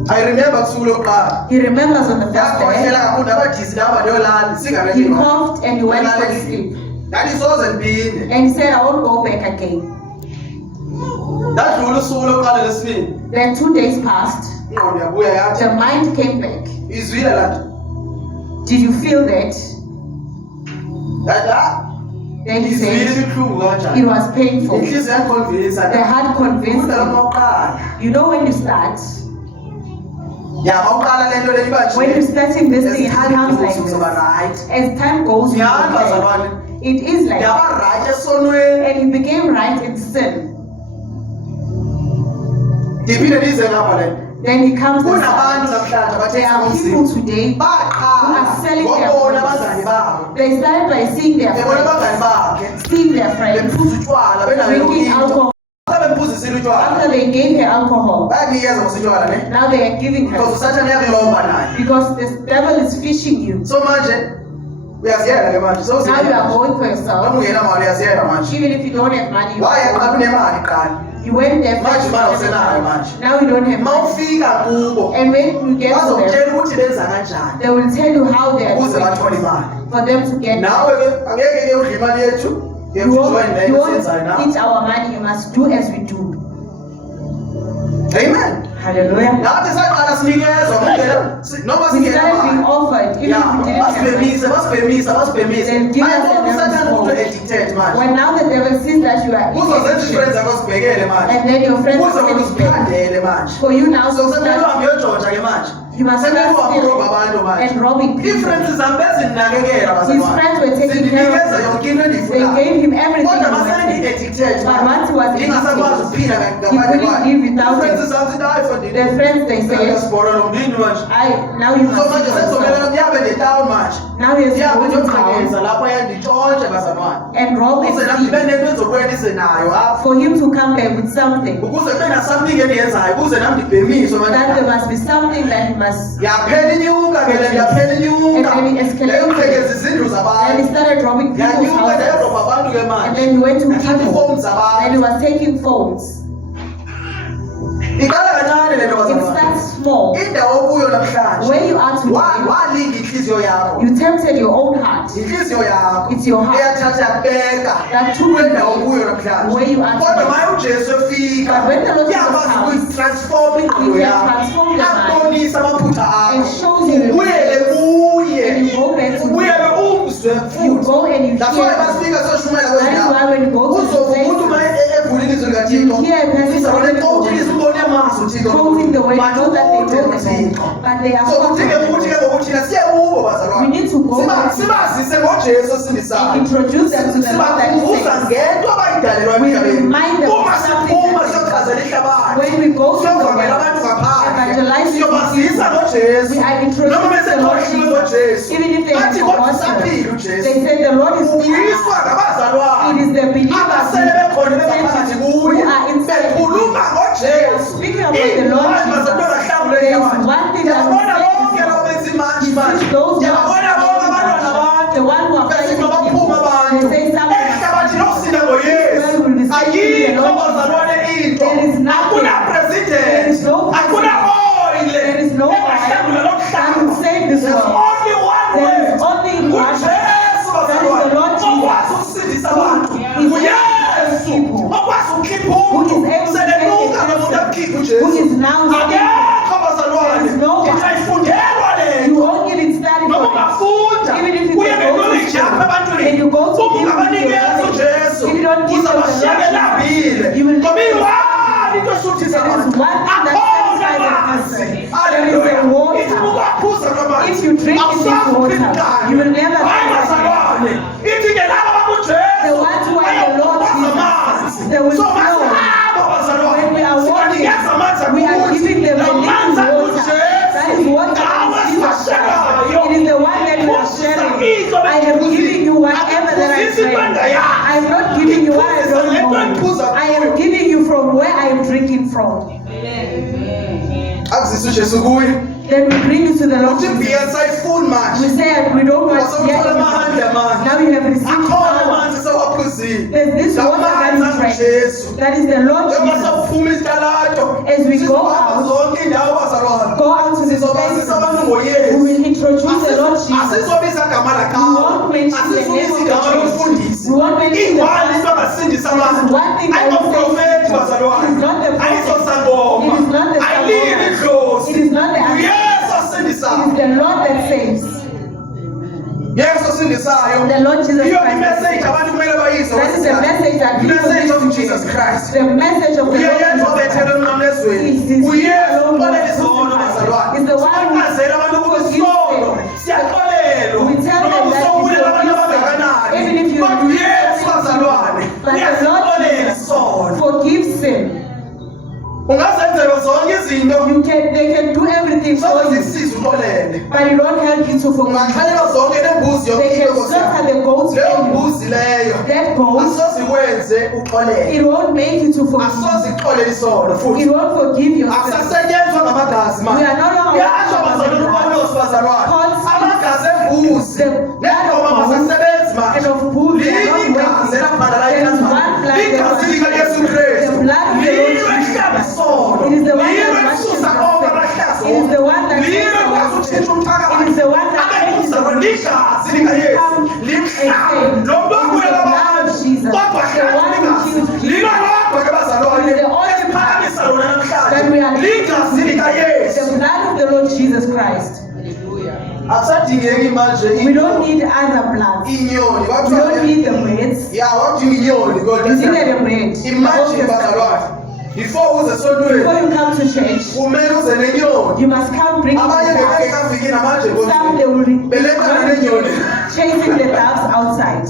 I remember kusuku lokuqala He remembers on the first yakhohlela day, kakhulu ndabadisi ndahamba ndiyolala he singarendi coughed and he went for sleep. ndandisoze ndiphinde And he said, I won't go back again. ndadlula usuku lokuqala lesibini Then 2 days passed. ingqondo yabuya yathi The mind came back. izwile laa nto Did you feel that? ndathi Then he izwile said, ibibuhlungu it kanjani was painful. inhliziyo yandikhonvinsa The heart convinced ufunda him. mawuqala You know when you start, mawuqala le nto le iba when you're starting this thing, it becomes like uzoba this. right As time goes, you nyhani get bazalwane it is like that. ndaba right esonweni And he became right in sin. ndiphinde ndize ngapha le Then he comes to kunabantu start. namhlanje There are abathengisa people umzimba today who baqala are selling their ngobona bodies. abazali babo They started by seeing their bebona abangani friends, bakhe seeing their friends bephuza utywala benayo drinking into alcohol. xa bemphuzisile utywala After they gave her alcohol, bayanikeza mositywala ne now they are giving because her usathane yakuloba naye because the devil is fishing you. so manje uyaziyela ke manje Now you are going for yourself. noma ungena mali uyaziyela manje Even if you don't have money, you wayaqala unemali qala you went there manje imali first. usenayo manje Now you don't have ma money. ufika kubo And when you get to them, bazokutshela ukuthi benza kanjani they will tell you how they are ukuze doing bathole imali for them to get. nawe ke angeke ke udle imali yethu You ngejoin won't, leyo you won't esiyenzayo nawe eat our money. You must do as we do. amen Hallelujah. nathi saqala sinikezwa ngokungena noma We singena started being mali offered, even ya if we didn't have money. basibhemisa Then give us ayibona the usathanda devil umuntu phone. edictate manje When now the devil sees that you are uzozenza eating ifriends shit, zakho zibhekele manje and then your friends uze are wena getting paid. uziphandele manje For you now so to kusemele start, uhambe uyojonja ke manje you must semele start uhambe uroba abantu stealing manje and robbing people. ii-friends zami bezinakekela His friends were taking care of zindinikeza him. yonke into They endiyifunayo gave him everything kodwa he masele wanted. ndi-edictate But once he was ndingasakwazi addicted, ukuphila he ngaphandle couldn't live without friends it. zami zithi hayi The friends, they said, fondinasibona lo mlindi manje now you so must manje see for senzomela yourself. ndihambe ndetown manje Now he has to ndihambe go to ndiyogqekeza town lapho yanditshontshe bazalwane and rob and ukuze nam ndibe steal. nento enzokwelize nayo apho For him to come back with something. ukuze kube na-something endiyenzayo ukuze nam ndibhemiswe That there must be something that he must. yaphela inyuka ke le yaphela inyuka And then he escalated. leyoqhekeza izindlu And he zabantu started robbing people's yanyuka houses. ndayarobha abantu ke And manje then he went to yathatha people. iifowuni And he zabantu was taking phones. iqala kancane le nto It bazalwane starts small. indawo okuyo namhlanje Where you are today, walinga inhliziyo yakho you tempted your own heart. inhliziyo yakho It's your heart. eyathatha yakubeka That took kule ndawo you okuyo namhlanje where you are kodwa today. maye ujesu efika But when the Lord Jesus uyakwazi comes, ukuyitransforma ingqondo He can yakho transform your mind akubonisa amaphutha and akho shows you ubuyele kuye and you go back to ubuyele umzwe you futhi go and you that's why hear. basifika soshumayela That is why when you go to uzova the umuntu ma place, evulile izwi likathixo you hear a person uzabona quoting the eqowuthilisa word. ubone amazwi uthixo Quoting the word, But not that they ukude know the nothixo word, but they are so kudinge ukuthi ke quoting. ngokuthi thina siye kubo bazalwane We need to go back sibazise ngojesu osindisayo and introduce them to the Lord that sibakhumbuza saves. ngento abayidalelwa We emhlabeni remind them uma of something siphuma that siyochazela ihlabathi when we go to the siyovamela world, abantu ngaphandle evangelize siyobazisa people, ngojesu we are noma introducing the Lord besekhohliwe Jesus. ngojesu Even if they have athi kodwa forgotten, usaphila ujesu they say the Lord is uyiswa alive. It ngabazalwane is the believers abasele bekhona bebaphakathi kuye who are inside bekhuluma ngojesu Speaking about the Lord Jesus, there is one thing that yabona bonke will labo benza imanje save manje those who yabona bonke abantwana are the abantu one who are fighting besithi baphuma people. abantu They say something. ehlabathini okusinda ngoyesu Where will we see ayikho the Lord bazalwane into There is nothing. akuna There president is no akuna oyile There is no engahlangula one that will lomhlaba save this there's world. only one There way is only one. ujesu That is the bazalwane Lord Jesus. okwazi ukusindisa abantu He uyesu people. okwazi ukukhipha Who is umuntu able to senenuka make a nomuntu akukhipha Who ujesu is now akekho bazalwane There is no one. ngisayifundelwa You lento won't give it study noma for it. ungafunda Even if you uye can go to ngenoloji yakho school, ebantwini and you go to uma people ungabanikeza who ujesu if you don't give them the uzabashiyeke Lord, labile you will ngoba leave them. iwani into esuthisa There is abantu one thing that akhona satisfies the amanzi person. There is Hallelujah. the water. ithi ukaphuza kwamanzi If you drink in this water, you will never hayi thirst bazalwane ithi ke laba bakujesu The ones who are in the Lord Jesus, they will so flow. masihamba bazalwane When we are walking, sibanikeza amanzi we are akuthi. giving them the Amanzi living water. akujesu That is water ngawe that is Jesus siwashelayo Christ. It is the one that we are sharing. I am giving you whatever that I drink. I am not giving you what I don't know. I am giving you from where I am drinking from. akuzise ujesu kuye Then we bring you to the Lord uthi Jesus. beer sayifuni We manje say we don't want ngoba to hear sewuthola anymore. amahandi amanje Now you have received akhona power. amanzi sewaphuzile There's this water that amanzi is fresh. angujesu That is the Lord njengoba Jesus. sawuphuma isitalato As we go sizohamba out, zonke indawo bazalwane go out to this sizobazisa place. abantu We ngoyesu will introduce the Lord Jesus. asizobiza igama We lakawo won't mention the name asizobiza of igama the church. lomfundisi We won't mention the ingwani pastor. bangasindisa There is abantu one thing that will ayikoprofethi save bazalwane It is not the prophet. ayizosangoma It is not the ayilini sangoma. idlozi It is not the uyesu It osindisayo is the Lord that saves. yesu osindisayo The Lord Jesus iyo Christ. imessage abantu kumele bayizwe That is the message that people message need of to Jesus hear. Christ The message of the Lord uyeyesu Jesus obethele Christ. emnqamlezweni Is this uyesu alone uxolela who izono bazalwane is the one who azela abantu forgives kubusono them. siyaxolelwa We tell noma them that usowule you abantu forgive them. abangakanani Even if you kodwa do uyesu something bazalwane but the Lord uyasixolela isono forgives him. ungazenzela zonke izinto They can do everything for you, zisiza uxolele but it won't help you to forgive. ungakhalela zonke nembuzi They can slaughter the goats leyo for you. mbuzi leyo That goat, asoze ikwenze uxolele it won't make you to forgive. asoze ixolele isono futhi It won't forgive yourself. akusasetyenzwa ngamagazi We manje are no longer yasho bazalwane ubanos bazalwane amagazi embuzi nengoma masasebenzi and manje of bulls. They are lini not igazi working. elaphandla la There is ekhazana one blood ligazi that likayesu was kristu the blood of the Lord lilo Jesus elihlaba Christ. isono It is the one lilo that washes elisusa us. konke It amahlazo is the one that lilo takes ekwazi away ukuthintha sin. umthakathi It is the one that abe takes ngumzalwa away ligazi likayesu Come limhlaba and lo mntu save. abuyela It is the blood abantu of Jesus. kodwa The hlala one who ligazi killed Jesus. lilo lodwa ke bazalwane It is the only esiphakamisa lona that we are namhlanje ligazi likayesu the blood of the Lord Jesus Christ. akusadingeki manje We don't need other blood. inyoni We don't need the breads. ya wadinga inyoni You see that the bread. imagine bazalwane before uze esontweni Before you come to church, kumele uze nenyoni you must come bring abanye the bebeke doves. kafiki namanje Some they will belekana nenyoni chasing the doves outside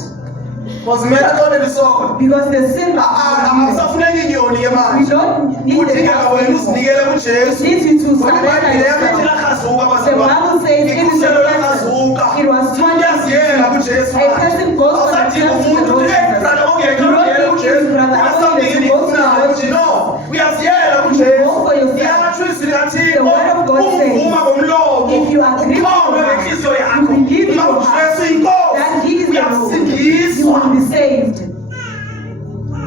kozimele axolele isono because the sin must be forgiven. akusafuneki inyoni ke We manje don't need the kudingeka wena doves. uzinikele It kujesu needs you to ngoba surrender ibhayibhile yami ithi yourself. lakrazuka The bazalwane Bible says it is ikhuselo the lakrazuka It was turned uyaziyela kujesu A person goes for awusadinga themselves to umuntu the Lord uthi Jesus. brother ongeke You don't ungene need kujesu this, brother. I want you to something go to the enikufunayo Lord uthi Jesus. no uyaziyela Go kujesu for yourself. iyamathwisi The likathixo word of God says, unguvuma ngomlomo if you agree with ukhombe God, ngenhliziyo you yakho believe in uma your ujesu heart inkosi that He is the Lord, you uyasindiswa will be saved.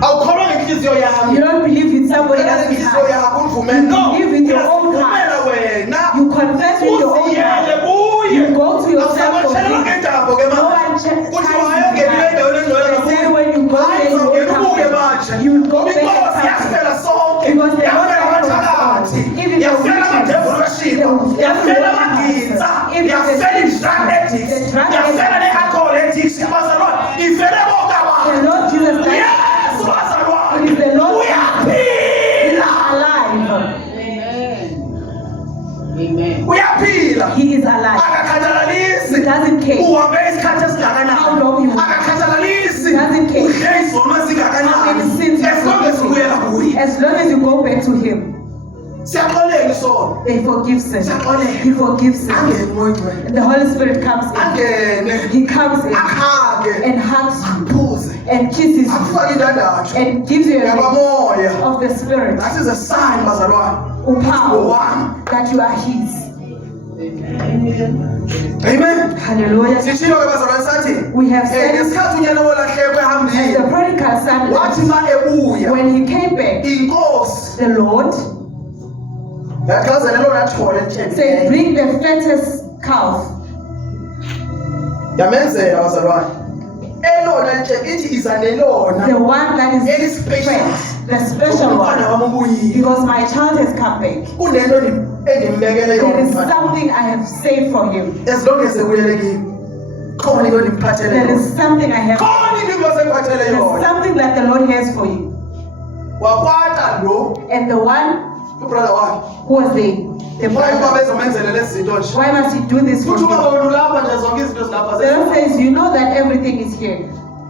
awukholwa ngenhliziyo You yami don't believe with somebody Ukhuleka else's ngenhliziyo heart. yakho uvumele no Believe with your own uyazivumela heart. wena You confess with your own uziyele heart. kuye You go to yourself for awusabatshelwa him. ngentambo ke No manje one kuthi ties wayongenile you endaweni engcwele They say when you go hayi there, you will uzongena come ubuye back. manje You will go ngoba back and inkosi come yasifela sonke Because the Lord yafela has amathakathi even the yafela witches, amadevulu weshiba the yafela devil amagitsa even the yafela thieves, i-drug addicts the drug yafela addicts. ne-alcohol addicts abazalwane ifele bonke The abantu Lord Jesus Christ yesu bazalwane It is the Lord is uyaphila alive. uyaphila He is alive. akakhathalalisi He doesn't care. uhambe isikhathi How esingakanani long you akakhathalalisi Doesn't care. udle izono How ezingakanani many sins you as long as ubuyela kuye As long as you go back to Him, siyaxolela isono He forgives sin. Siyaxolela. He forgives sin. angene umoya ngcwele And the Holy Spirit comes in. angene He comes in akhage and hugs you aphuze and kisses you akufake indandatho and gives you a gift yabamoya of the Spirit. that is a sign bazalwane Power ngowami that you are His. amen Hallelujah. sishilo ke bazalwane sathi We have said ngesikhathi unyana wolahleko the ehambile prodigal son, wathi ma ebuya when he came back, inkosi the Lord yaqhazela lona thole said, elithembileyo bring the fattest calf. yamenzela bazalwane elona ithi iza nelona The one that is Very special. fresh, the special umntwana one. wami ubuyile Because my child has come back. kunento endimbekele There is yona something I have saved for him. as long as ebuyele kimi khona into ndimphathele There yona is something I have. khona into inkosi emphathele There's yona something that the Lord has for you. wakwata lo And the one ubrother wakhe who was the waye uba brother, bezomenzele lezi zinto nje why must he do this for futhi uba you? wena ulapha nje zonke izinto zilapha The Lord says, you know that everything is here.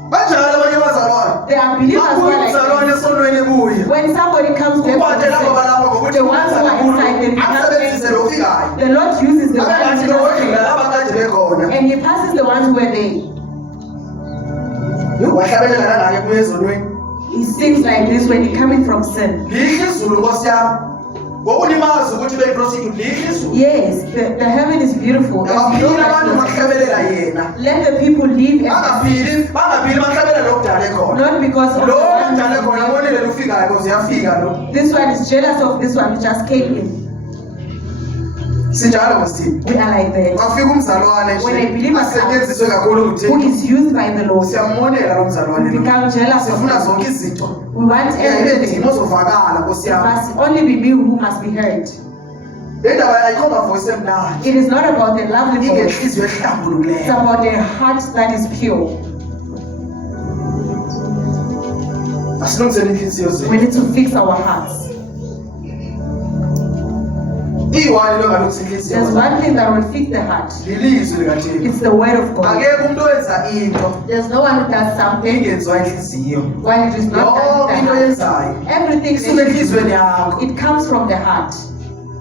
banjalo abanye abazalwane There are believers who abuye are like umzalwane this. esonweni ebuya When somebody comes back ukwate from labo the balapha ngokuthi the ones who are inside them, asebenzise lo ufikayo the Lord uses the ones abengathi who lo are wefika there. abakade bekhona And he passes the ones who were there. wahlabelela kangake kuye ezonweni He sings like this when he coming from sin. lihle izulu nkosi yami ngoba unimazi ukuthi beyiprostitute lihle izulu Yes, the heaven is beautiful. people. As you know Abaphila that abantu you are bahlabelela successful. yena. Let the people live and Bangaphili bahlabelela lo kudala ekhona. not because of Lo the one kudala ekhona who bonile lufikayo because uyafika lo. is- this one is jealous of this one who just came in. Sinjalo msithini. We are like that. Kwafika umzalwane When a believer asetshenziswe kakhulu Who nguThixo. is used by the Lord. Siyamonela lo mzalwane We lo. become jealous of Sifuna him. zonke izinto. We want Ibe everything. ndimo zovakala Nkosi It yami. must only be me who must be heard. Le ndaba ayikho voice emnandi. It is not about the lovely voice. Ingenhliziyo It's ehlambulukileyo. about a heart that is pure. Asilungiseni inhliziyo zethu. We need to fix our hearts. Iwani longalungisa inhliziyo. There's one thing that will fix the heart. Lilizwi likaThixo. It's the word of God. Akekho umuntu owenza into There's no one who does something ingenziwa inhliziyo. while it is not done Yonke with into the heart. oyenzayo Everything isuka enhliziyweni yakho. it comes from the heart.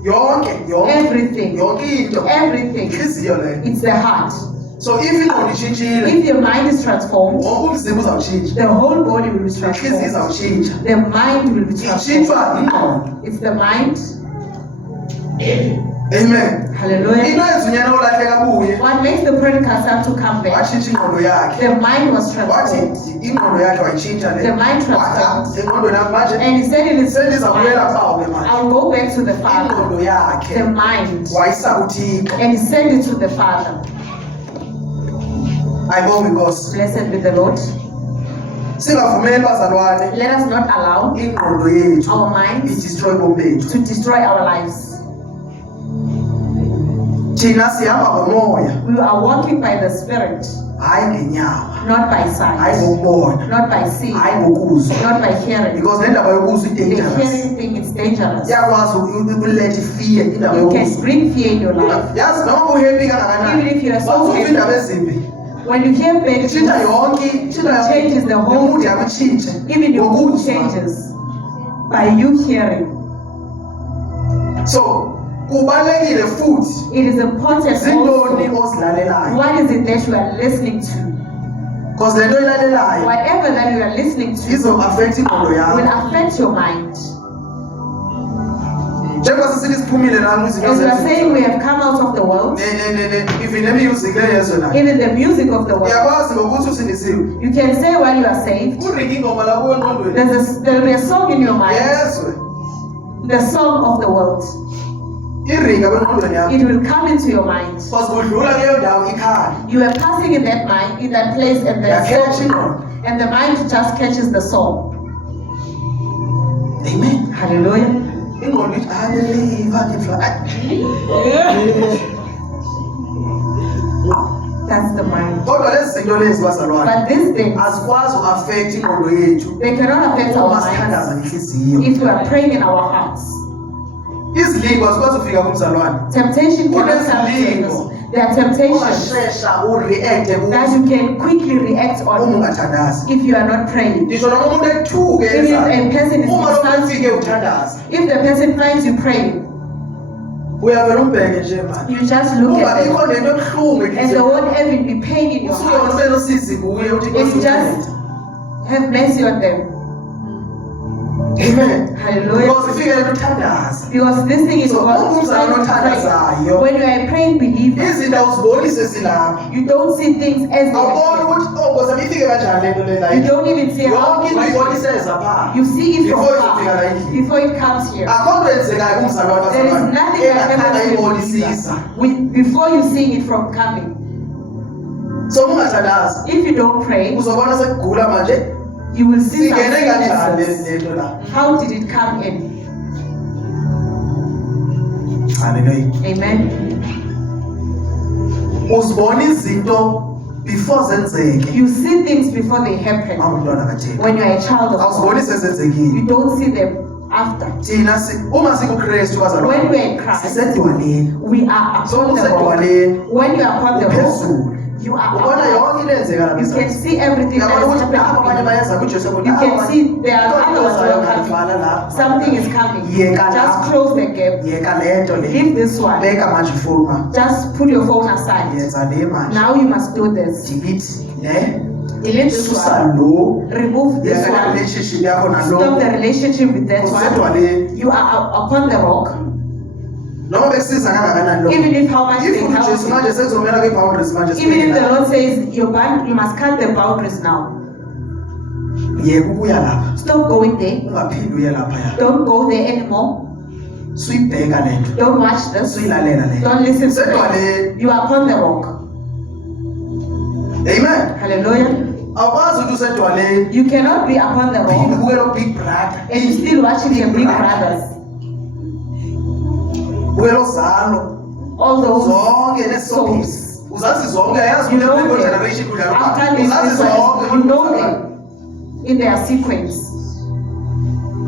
Yonke Everything. yonke into Everything. inhliziyo leyo. It's the heart. So if ingqondo ishintshile, If your mind is transformed, wonke umzimba uzawutshintsha. the whole body will be Inhliziyo transformed. izawutshintsha. The mind will be Ishintshwa transformed. ingqondo. It's the mind. Amen. Hallelujah. Into yenza unyana olahleka kuye, What makes the prodigal son to come back? watshintsha ingqondo yakhe. The mind was Wathi transformed. ingqondo yakhe wayitshintsha le. The mind Wathi transformed. engqondweni yami manje And he said in his sendizabuyela mind, kubawo ke manje. I'll go back to the Father. Ingqondo yakhe The mind. wayisa kuThixo. And he sent it to the Father. Ayibonge Nkosi. Blessed be the Lord. Singavumeli bazalwane Let us not allow ingqondo yethu our minds idestroy ubomi bethu. to destroy our lives. Thina sihamba ngomoya, We are walking by the Spirit, hayi ngenyama, not by hayi sight, ngokubona, not by seeing, hayi ngokuzwa. not by hearing. Because le ndaba yokuzwa The i-dangerous. hearing thing is dangerous. Iyakwazi ukuletha fear indaba It can yokuzwa. bring fear in your life. Yazi noma uhappy kangakanani. Even if you are so Wathi happy. indaba ezimbi. When you hear bad Ithinta news, yonke, ithinta changes the whole mood yakho itshintshe. even your mood Ngokuzwa. changes by you hearing. So, kubalekile futhi It is important zintoni also, ozilalelayo. what is it that you are listening to? Because le nto oyilalellayo Whatever that you are listening to izo affect ingqondo will yakho. affect your mind. Njengoba sisithi siphumile la kwizinto As we are zethu. saying, we have come out of the world, Even the music le yezwe nayo. even the music of the world. Uyakwazi ngokuthi usindisiwe. You can say while you are saved, Uringa ingoma la kuwe engqondweni. there will be a song in your mind, Yezwe. the song of the world. Iringa kwengqondweni yakho. It will come into your mind. Because kudlula kuleyo ndawo ikhaya. You are passing in that mind, in that place, and Yakhetha the ingqondo. and the mind just catches the soul. Amen. Hallelujah. Ingqondo ithi I believe I can fly. That's the mind. Kodwa lezi zinto lezi bazalwane But these things, azikwazi uaffect ingqondo yethu they cannot affect our uma sithandaza minds ngenhliziyo. if we are praying in our hearts. Izilingo azikwazi ufika kumzalwane. Temptation cannot come to us. There are temptations Ungashesha ureact that you can quickly react uma on ungathandazi. if you are not praying. Ngisho noma umuntu ethuke Even if a person is uma lokho disturbed, ufike uthandaza. if the person finds you praying, Uyavela umbheke nje manje. you just look at Ungabikho them nento ebuhlungu and there enhliziyweni. won't even be pain in your Usuyona heart. ube nosizi kuye uthi It's Nkosi just have mercy on them. Amen. Hallelujah. Because ifike lento uthandaza. Because this thing is So, what uma umzalwane othandazayo, when you are a praying believer, izinto awuziboni sesilapha. you don't see things as they Awuboni are. ukuthi oh Nkosi yami ifike kanjani lento le la. You don't even see how Yonke into uyibona iseza pha. you see it from Before izofika la far endlini. before it comes here. Akho nto yenzekayo kumzalwane There is wasabani. nothing that Engakhanga happens ibonisisa. before you see it from coming. So ungathandazi. If you don't pray, Uzobona sekugula manje. you will see some Singene kanjani sicknesses. lento la. How did it come in? Hallelujah. Amen. Uzibona izinto before zenzeke. You see things before they happen. Awumntwana kaThixo. When you are a child of God, Awuziboni sezenzekile. you don't see them after. Thina uma sikuKristu When bazalwane. we are in Christ, Sisedwaleni. we are So upon the rock. usedwaleni. When you are upon the rock, Uphezulu. you are Ubona up. yonke into eyenzeka la You can bizarre. see everything that Uyabona is ukuthi laba abanye happening. bayenza kuJesu You can see there are others who are coming. la. Something is coming. Yeka Just lapha. close the gap. Yeka lento le. Leave this one. Beka manje ifoni. Just put your phone aside. Yenza le manje. Now you must do this. Delete ne. Delete this Susa one. lo. Remove this Yeka one. relationship yakho Stop the nalo. relationship with that one. Usedwaleni. You are upon the rock. noma bekusiza kangakanani lokho. Even if how much they If help uJesu you. manje sekuzomela kwi-boundaries manje Even if the sibheke Lord says you must cut the boundaries now. la. Yeka ukuya lapha. Stop going there. Ungaphindi uye laphaya. Don't go there anymore. Suyibheka lento. Don't watch this. Suyilalela le. Don't listen to Sedwaleni. them. You are upon the rock. Amen. Hallelujah. Awukwazi ukuthi usedwaleni. You cannot be upon the Phinde rock ubukela u-Big Brother. and you still watching your big brothers. Ubukela uZalo. All those Zonke souls. nesopis. Uzazi zonke ayazi You ukuthi know le them. generation kudlala After ubani. this, Uzazi zonke you know them in their sequence.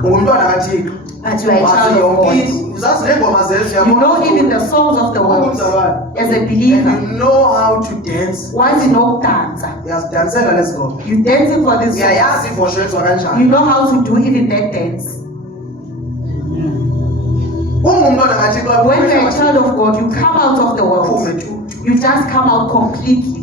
Ungumntwana kaThixo. But you are a Wazi child of yonke God. into. Uzazi nengoma zethu You know even the songs of the world. Ungumzalwane. As a And believer, you know how to dance. once you know dance, Uyazidansela lezi ngoma. you dancing for this song. Uyayazi ivosho yenziwa You kanjani. know how to do even that dance. Ungumntwana kaThixo. When you're a child of God, you come out of the world. Uphume tu. You just come out completely.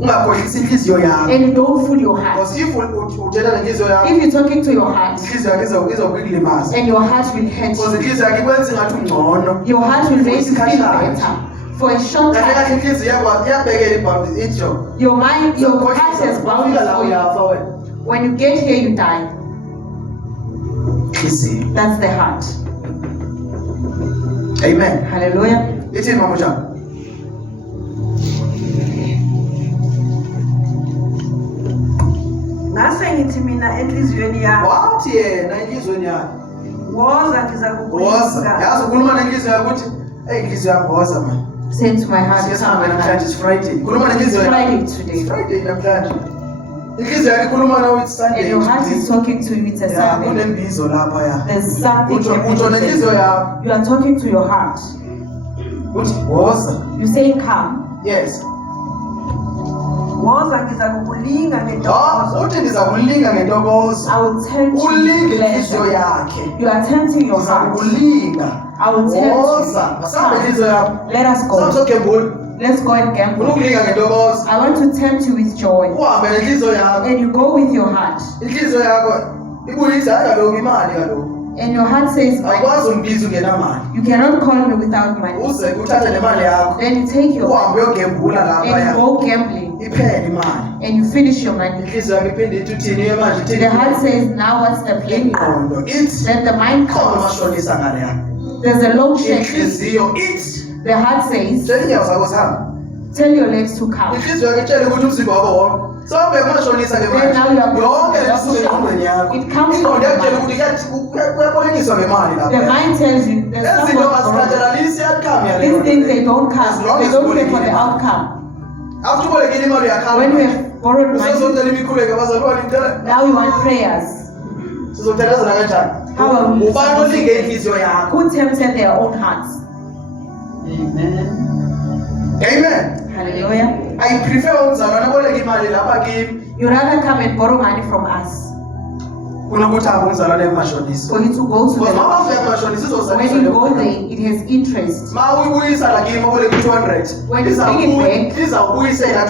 Ungakhohlisi inhliziyo yakho. And you don't fool your heart. Because if uthetha nenhliziyo yakho, If you're talking to your heart, inhliziyo yakho izokulimaza. and your heart will hurt Because you, inhliziyo yakho ikwenza ingathi ungcono. your heart will make you feel better for a short Kanti kahle time. inhliziyo yakho iyabhekela ibhawundi ijo. Your mind, your heart has boundaries la for you. uyafa wena. When you get here, you die. Inhliziyo. That's the heart. Amen. Hallelujah. Ithini mama njani? Ngase ngithi mina enhliziyweni yami, Wathi yena enhliziyweni yakhe. woza ngiza Woza. kukulisa. Yazi ukhuluma nenhliziyo yakho uthi, "Hey inhliziyo yami woza man." Say to my heart, Siyahambe come, my namhlanje heart. it's Friday. Khuluma nenhliziyo It's yakho. Friday It's today. Friday namhlanje. Inhliziyo yakho ikhuluma nawe it's Sunday. And your heart is talking to you, it's a Ya, Sunday. kunembizo lapha ya. There's something Utsho nenhliziyo yakho. you are talking to your heart. Uthi woza. You say come. Yes. Woza ngiza kukulinga Ah, ngentokozo. uthi ndiza kulinga ngentokozo. I will tempt you Ulinge with inhliziyo pleasure. yakhe. You are tempting your Ndiza heart. kulinga. I will tempt Woza. you. Masambe Come. inhliziyo yakho. Let us go. Samsogembula. Let's go and gamble. Ukulinga ngentokozo. I want to tempt you with joy. Uhambe nenhliziyo yakho. And you go with your heart. Inhliziyo yakho ibuyisa hayi kaloku imali kaloku. And your heart says, Awukwazi ungibiza ungenamali. you cannot call me without money. Uze uthathe nemali yakho. Then you take your Uhambe money uyogembula lapha and you ya. go gambling Iphele imali. and you finish your money. Inhliziyo yakho iphinde ithi uthini iye manje ithini. The heart says, now what's the plan? Ingqondo ithi Then the mind khona comes. amashonisa ngale yakho. There's a load shedding. Inhliziyo ithi The heart says, tshela inyawo zakho zihambe. tell your legs to come. Inhliziyo yakho itshele ukuthi umzimba wakho wonke. Sonke kumashonisa Then now you ngemali. are Yonke le isuke engqondweni yakho. It comes from Ingqondo the yakutshela mind. ukuthi kuyaboleniswa ngemali The lapha. mind tells you there's Lezi someone zinto borrowing. azikhathalalisi outcome yaleyo These nto. things they don't As come. long They as don't pay for ubolekile the imali. outcome. After ubolekile imali uyakhala. When we have borrowed money, Usezocela imikhuleko bazalwane ngicela. now you want prayers. Sizothandazana kanjani? How are we? Ubani olinge inhliziyo yakho? Who tempted their own hearts? Amen. Hallelujah. I prefer umzalwane aboleke imali lapha kimi You rather come and borrow money from us kunokuthi abe umzalwane emashonisa. for you to go to Because the ma ufika emashonisa when you go there, it has interest. Ma uyibuyisa la kimi aboleke 200. When you bring it back, izawubuyisela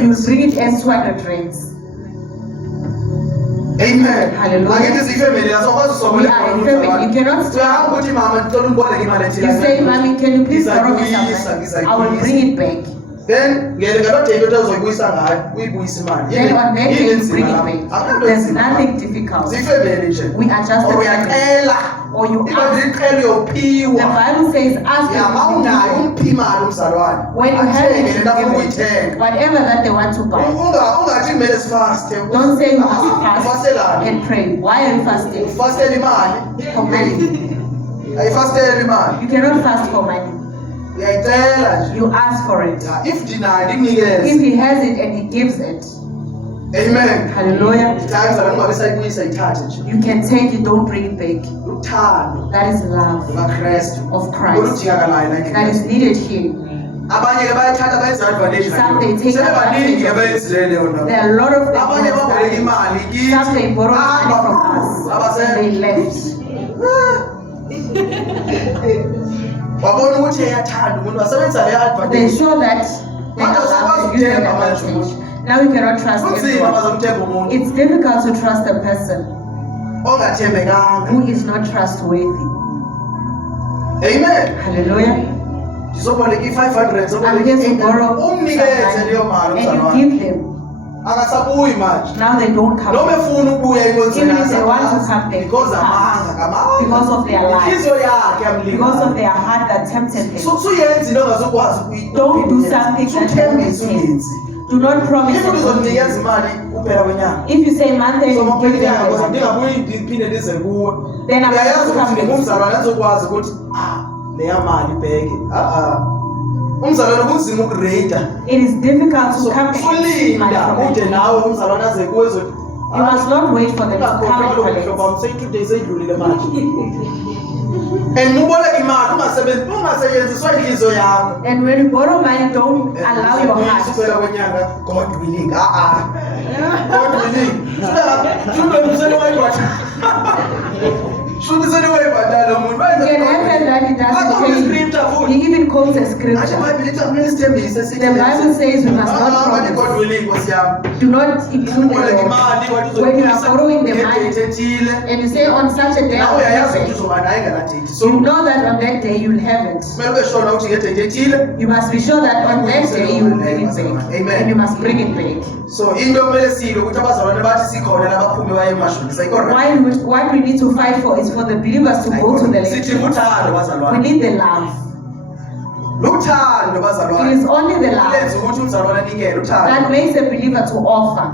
You 200. bring it as 200 rands. Amen. Hallelujah. Akithi sifamily asokwazi We usoboleka are a umzalwane. family. You cannot Uyahamba uthi mama ngicela ungiboleke imali You ethile. say, Mommy, can you please borrow me Ngizayibuyisa, some money? I will bring it back. Then ngelo day into ozoyibuyisa ngayo uyibuyisa imali. Then on that day, you Yini bring it enzima back. lapha? Akukho There's enzima nothing lapha. difficult. Sifamily nje. We are just Or a family. uyacela. Or you Iba ask. ngicela The uyophiwa. Bible says, ask Ya and you mawunayo will umphi imali umzalwane. When you have Athenge it, lento afuna give ukuyithenga. it. Whatever that they want to buy. Ungathi kumele sifaste. Don't say you must fast Ufaselani? and pray. Why are you fasting? Ufastela imali. For money. Ayifastela imali. You cannot fast for money. Uyayicela nje. You ask for it. Ya, if denied imnikeze. If he has it and he gives it, Amen. hallelujah, Times abantu ngabe sayibuyisa ithathe nje. you can take it, don't bring it back. Uthando That is love lukaKristu. of Christ Oludingakalayo la that is ekhaya. needed here. Abanye ke bayathatha bayenza advantage Some they take sebebaningi advantage of abayenzile leyo nto. There are a lot of them who Abanye have baboleka done imali it. kithi. Some they borrowed money from us and they left. Wabona ukuthi eyathanda umuntu wasebenzisa leyo They advantage. show that they Manje are usakwazi allowed to use that ukuthemba manje advantage. umuntu. Now you cannot trust Kunzima everyone. bazomthemba umuntu It's difficult to trust a person ongathembekanga. who is not trustworthy. Amen. Hallelujah. Ndizoboleka i-500 I'm here to borrow umnikeze leyo mali and umzalwane. you give them. Akasabuyi manje. Now they don't come. Noma efuna ukubuya Even if they want to come, they because can't. amanga Because of their lives. inhliziyo yakhe yamlingana. Because of their heart that tempted them. Suyenza into ongazokwazi ukuyi. Don't do something that you Suthembisa don't ungenzi. Do not promise. If uzonikeza imali kuphela kwenyanga. If you say month end, you give Uzomaphelelanga ngoba them. ndingabuyi ndiphinde ndize kuwe. Then I'm Uyayazi not ukuthi coming. umzalwane azokwazi ukuthi leya mali ibheke. Umzalwane kunzima ukurate. It is difficult to come and see money Ulinda from ude them. nawe umzalwane aze kuwe ezothi You must not wait for them to come and collect. say 2 days edlulile manje. And muboleka imali ungasebenziswa inhliziyo yakho. And when you borrow money, don't allow your heart. Kuphela kwenyanga God willing. God willing. Shudwe wayibhatala. Shudwe wayibhatala umuntu. It can happen that it doesn't pay. He even quotes a scripture. The Bible says we must not promise. God willing Nkosi Do not include the Uboleka Lord. imali wathi When you are borrowing the money ngedate ethile. and you say on such a day Nawe I'll uyayazi have ukuthi it, uzoba nayo engaladate. So you know that on that day you will have it. kumele ube sure ukuthi ngedate ethile. You must be sure that on that day you will bring it back. Amen. And you must bring it back. So into kumele sile ukuthi abazalwane bathi sikhona labaphume baye emashonisa. What we need to fight for is for the believers to go to the Sithi lake. uthando We bazalwane. need the love. Luthando It bazalwane. is only the love Lenza ukuthi umzalwane anikele uthando. that makes a believer to offer.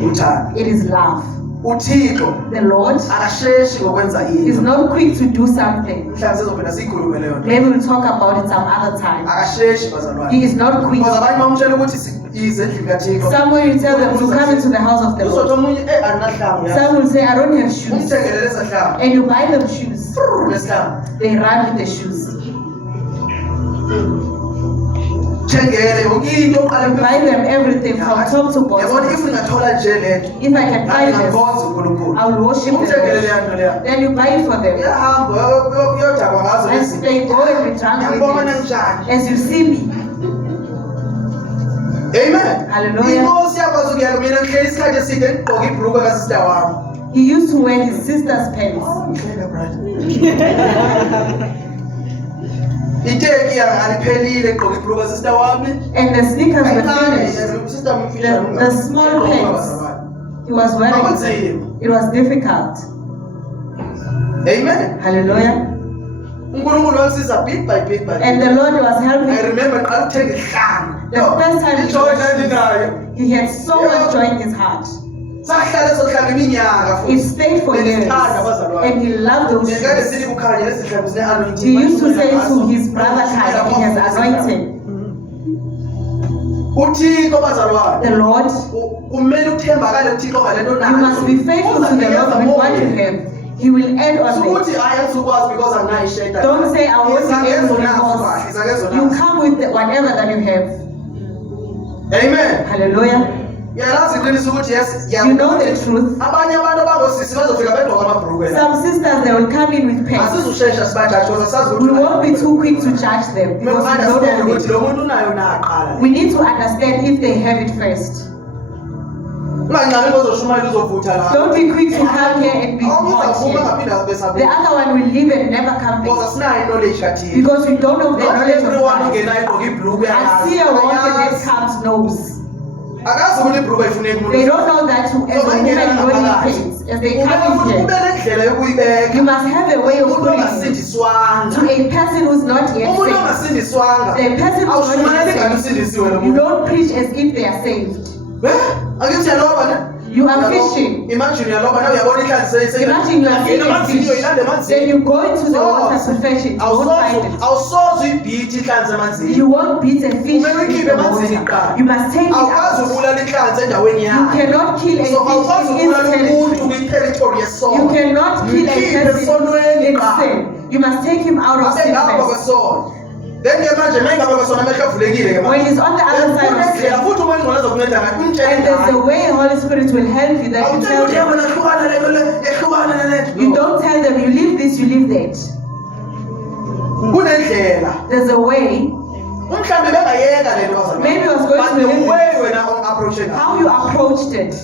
Uthando. It is love. uThixo The Lord akasheshi ngokwenza is into. not quick to do something. Mhlawumbe sizophinda siyikhulume leyo nto. Maybe we'll talk about it some other time. Akasheshi bazalwane. He is not quick. Because abanye bamtshela ukuthi ize endlini kaThixo. Someone will tell them to come into the house of the Uzothi Lord. omunye andinahlangu yazi. Some will say, I don't have shoes. Umthengele leza hlangu. And you buy them shoes. Lesihlangu. They run with the shoes. Thengele yonke into oqala You buy them everything from top to Yabona bottom. if ngingathola nje lento. If I can find this, Ngingakhoza uNkulunkulu. I will worship Umthengele the leya nto leya. Lord. Then you buy it for them. Uyahamba uyodaba ngazo And lezi. they go and be drunk Ngiyabona with it. njani. As you see me. Amen. Hallelujah. Inkosi yakwazi ukuyeka mina ngihleli isikhathi eside ngigqoke ibhulukwe kasista wami. He used to wear his sister's pants. Ngihlela brother. Iteki yangaliphelile egqoke ibhulukwe kasista wami. And the sneakers were Ayikhambe finished. sister mfisha. The small pants he was wearing. It was difficult. Amen. Hallelujah. uNkulunkulu wangisiza bit by bit by bit. And the Lord was helping. I remember ngiqala ukuthenga ihlangu. The first time he Ijoy was- endinayo. He had so much joy in his heart. Sahlala ezohlanga iminyaka He futhi. stayed for years. Bengithanda abazalwane. And he loved those Ngeke shoes. sithi kukhanya lezi hlangu zine-anointing. He used to say to his brother Kai, he has anointing. uThixo bazalwane. The Lord, Kumele uthembakale uThixo ngalento you nayo. must be faithful to the Lord with what you have. He will end on it. Ukuthi ayazukwazi because anayisheda. Don't say I want to give you because you come with whatever that you have. Amen. Hallelujah. Yalazi iqiniso ukuthi yes. You know the truth. Abanye abantu abangosisi bazofika begqoka amabhulukwe la. Some sisters, they will come in with pants. Asizushesha sibajaji because asazi We ukuthi won't be too quick to judge them kumele because we understand don't ukuthi know lo muntu unayo na aqala. We need to understand if they have it first. Ungancane ngozoshumayela uzovutha la. Don't be quick to come here and be Awuza hot kuphuma here. ngaphinda The besabela. other one will leave and never come Because back asinayo knowledge kathini. because we don't know the Not knowledge of everyone Christ. ongena egqoka ibhulukwe I see a woman that comes knows. akazi ukuthi ibhulukwe ifuneka umuntu. They don't know that to, as a woman you only pants. As they come in Ube here, nendlela yokuyibeka. you must have a way of Umuntu putting it ongasindiswanga. to a person who's not yet Umuntu saved. ongasindiswanga. The person who's Awushumayeli not ngathi yet usindisiwe lo saved, you muntu. don't preach as if they are saved. Akithi yaloba ne? You are fishing. Imagine yaloba nawe uyabona inhlanzi seyise. Imagine you are seeing a Emanzini uyoyilanda fish. Then emanzini. you go into the water to fetch it. You won't find it. Awusoze uyibhithe inhlanzi emanzini. You won't beat a fish Kumele in uyikhiphe the emanzini water. kuqala. You must take it Awukwazi out. ukubulala inhlanzi endaweni You yakho. cannot kill a So awukwazi fish in ukubulala his umuntu territory. kwi-territory yesono. You cannot kill a Mkhiphe person esonweni in kuqala. sin. You must take him out of Abe sin ngapha first. kwesono. Then ke manje mayingabe kwesona amehlo avulekile ke When manje. he's on the other side of Kunendlela sin, futhi uma ingcono ezokunceda ngayo umtshele and there's a ngayo. way Holy Spirit will help you that you Awutsheli tell ukuthi them. yabona hlukana lento le, ehlukana nale. You don't tell them you leave this, you leave that. Kunendlela. There's a way. Mhlawumbe bengayeka lento bazalwane. Maybe I was going But to the leave way it. wena approach ngayo. How you approached it.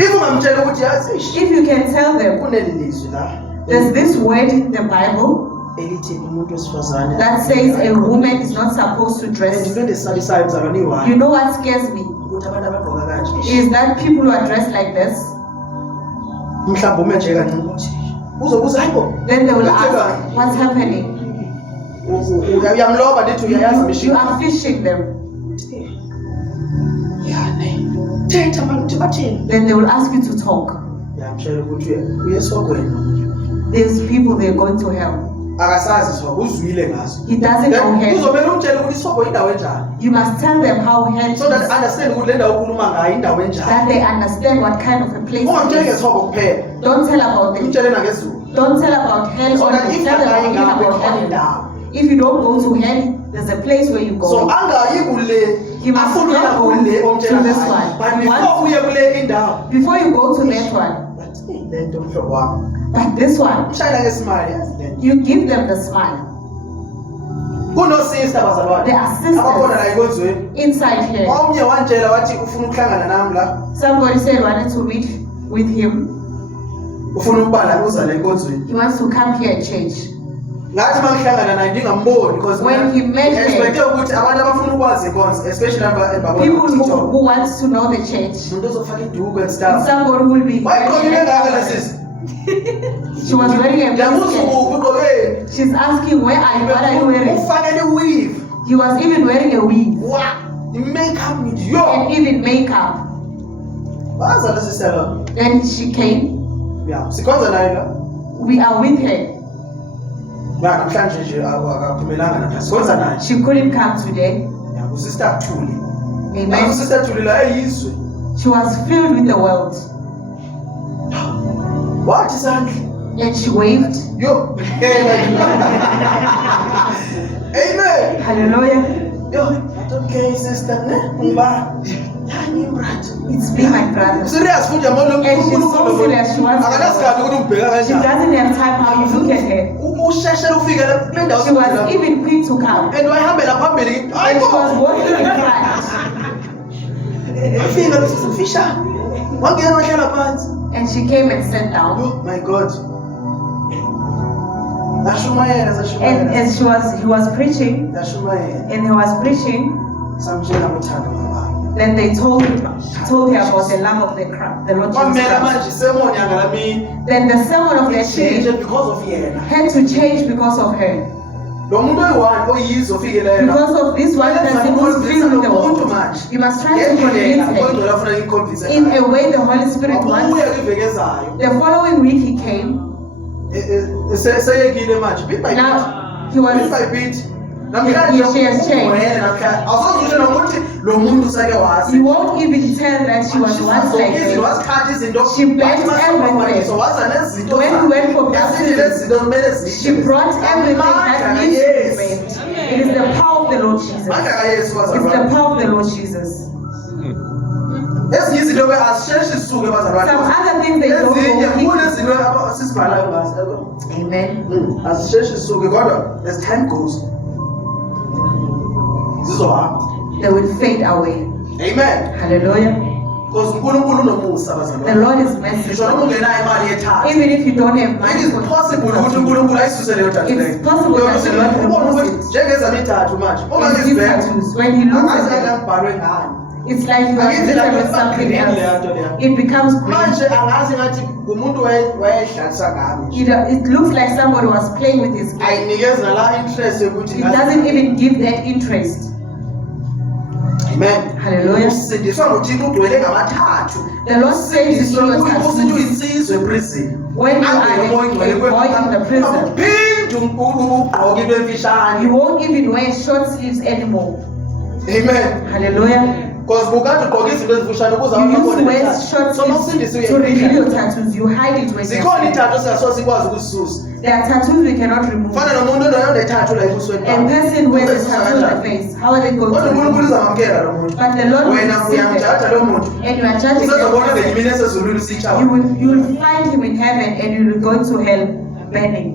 If ungamtshela ukuthi yazi If you can tell them, kunelilizwi la. There's this word in the Bible elithi umuntu wesifazane that says a woman is not supposed to dress. into endesabisayo mzalwane You know what scares me? ukuthi abantu abagqoka kanje Is that people who are dressed like this, mhlawumbe ume nje kancane ukuthi uzobuza hayibo then they will ask, what's happening? uyamloba lithi uyayazi You mishini are fishing them. yani thetha manje bathini Then they will ask you to talk. yamtshela ukuthi uyesogwena There's people they're going to hell. akasazi so uzwile ngazo He doesn't know hell. uzomela umtshele ukuthi isogo indawo enjani You must tell them how hell so that is, understand ukuthi le ndawo ukhuluma ngayo indawo enjani that they understand what kind of a place ungamtsheli it is. ngesogo kuphela Don't tell about them. umtshele nangezulu Don't tell about hell so that only. if Tell them akayi only ngabe about khona heaven. indawo If you don't go to hell, there's a place where you so go. angayi kule He must afuna not uya go kule omtshela to this ngayo one. but But before once- uye kule indawo Before you go to that one, but le nto mhlobo wami but this one, mshayela ngesimali yazi le nto you give them the smile. kuno-sister bazalwane There are sisters. abakhona la enkonzweni Inside here, omnye wantshela wathi ufuna ukuhlangana nami la somebody said wanted to meet with him. ufuna ukubala uza la enkonzweni He wants to come here and change. ngathi uma ngihlangana naye ndingamboni because When he met her- expecte ukuthi abantu abafuna ukwazi inkonzo especially People who wants to know the church. umuntu ozofaka iduku and And stuff somebody will be. wayigqokile ngaka la sisi She was wearing a ndiyabuza basket. ukuphi ugqokeni She's asking, where are you? What are you wearing? ufakele iweave He was even wearing a wig wa i-makeup yo and even makeup. baza la sister la Then she came. ya sikhonza naye la We are with her. namhlanje nje akaphumelanga namhlanje sikhonza naye She couldn't come today. ya usister Thuli Amen. usister Thuli la eyizwe She was filled with the world. wathi sandla And she waved. yo amen Hallelujah. yo okay sister ne ngiba yani brat It's me, my brother. serious futhi yamona And she's so serious. She wants akanasikhathi ukuthi umbheka She kanjani doesn't have time how you look at her. usheshela ufike la kule ndawo She was even quick to come. and wayihambela phambili And she was walking in front. afika usifisha wangena wahlala phansi And she came and sat down. oh my god nashumayela And zashumayela as he was preaching, nashumayela and he was preaching, samtshela ngothando kababa then they told her about the love of the Lord kwamela Jesus Christ. manje semonyanga lamini Then the sermon of that change day because of yena had to change because of her. lo muntu oyi-one oyizo ofikileyo Because of this one person who's filled with the umuntu world. manje You must try to convince ngendlela her oyingcwele afuna ikhomvise in a way the Holy Spirit wants. wabuya kwiveki ezayo The following week he came. seyekile manje bit by bit Now he bit was by bit She has changed. awusozutshe nokuthi lo muntu sake wazi you won't even tell that she was once like izinto this. wazikhatha izinto She baked everything. so waza nezinto When we went for yasithi baptism, lezi zinto kumele She brought everything that needs to be baked. It is the power of the Lord Jesus. manje kayesu It's bazalwane the power of the Lord Jesus. ezinye izinto ke azisheshi zisuke Some bazalwane other things they don't ezinye go kune zinto sisibhalayo ngazo Amen. azisheshi zisuke kodwa as time goes zizohamba They will fade away. amen Hallelujah. because unkulunkulu unomusa The bazalwane Lord is ngisho merciful. noma ungenayo imali yethatha Even if you don't have it money is for possible ukuthi unkulunkulu ayisuse leyo thathu leyo. It's possible that the Lord removes it. njengezami idathu manje uma It's ngizibheka tattoos. When he looks angazi at them, ngangibhalwe ngani it's like you are written with something else. It becomes green. manje angazi ngathi umuntu wayedlalisa ngami It looks like somebody was playing with his game. ayinikeza la interest yokuthi It doesn't even give that interest. amen Hallelujah. usindiswa ngothixo ugcwele ngamathathu The Lord saves you your usithi tattoos. uyinsizwe prison When you are a boy in the prison, phinde ugqoke into emfishane you won't even wear short sleeves anymore. amen Hallelujah. because bukade ugqoke izinto ezimfishane ukuze You abantu used to babone wear le short thathu. So mawusindise sleeves to reveal uyayifihla. your tattoos. You hide it when zikhona you're idathu singasoze sikwazi ukuzisusa There are tattoos we cannot remove. fana nomuntu onethathu la ebusweni A person who has a tattoo on the face, how are they going kodwa to unkulunkulu remove it? uzamamkela lo muntu But the Lord will wena receive them. uyamjaja lo muntu And you are judging usezobona them. ngenyimini esezulwini sitshawa You will find him in heaven and you will go to hell burning.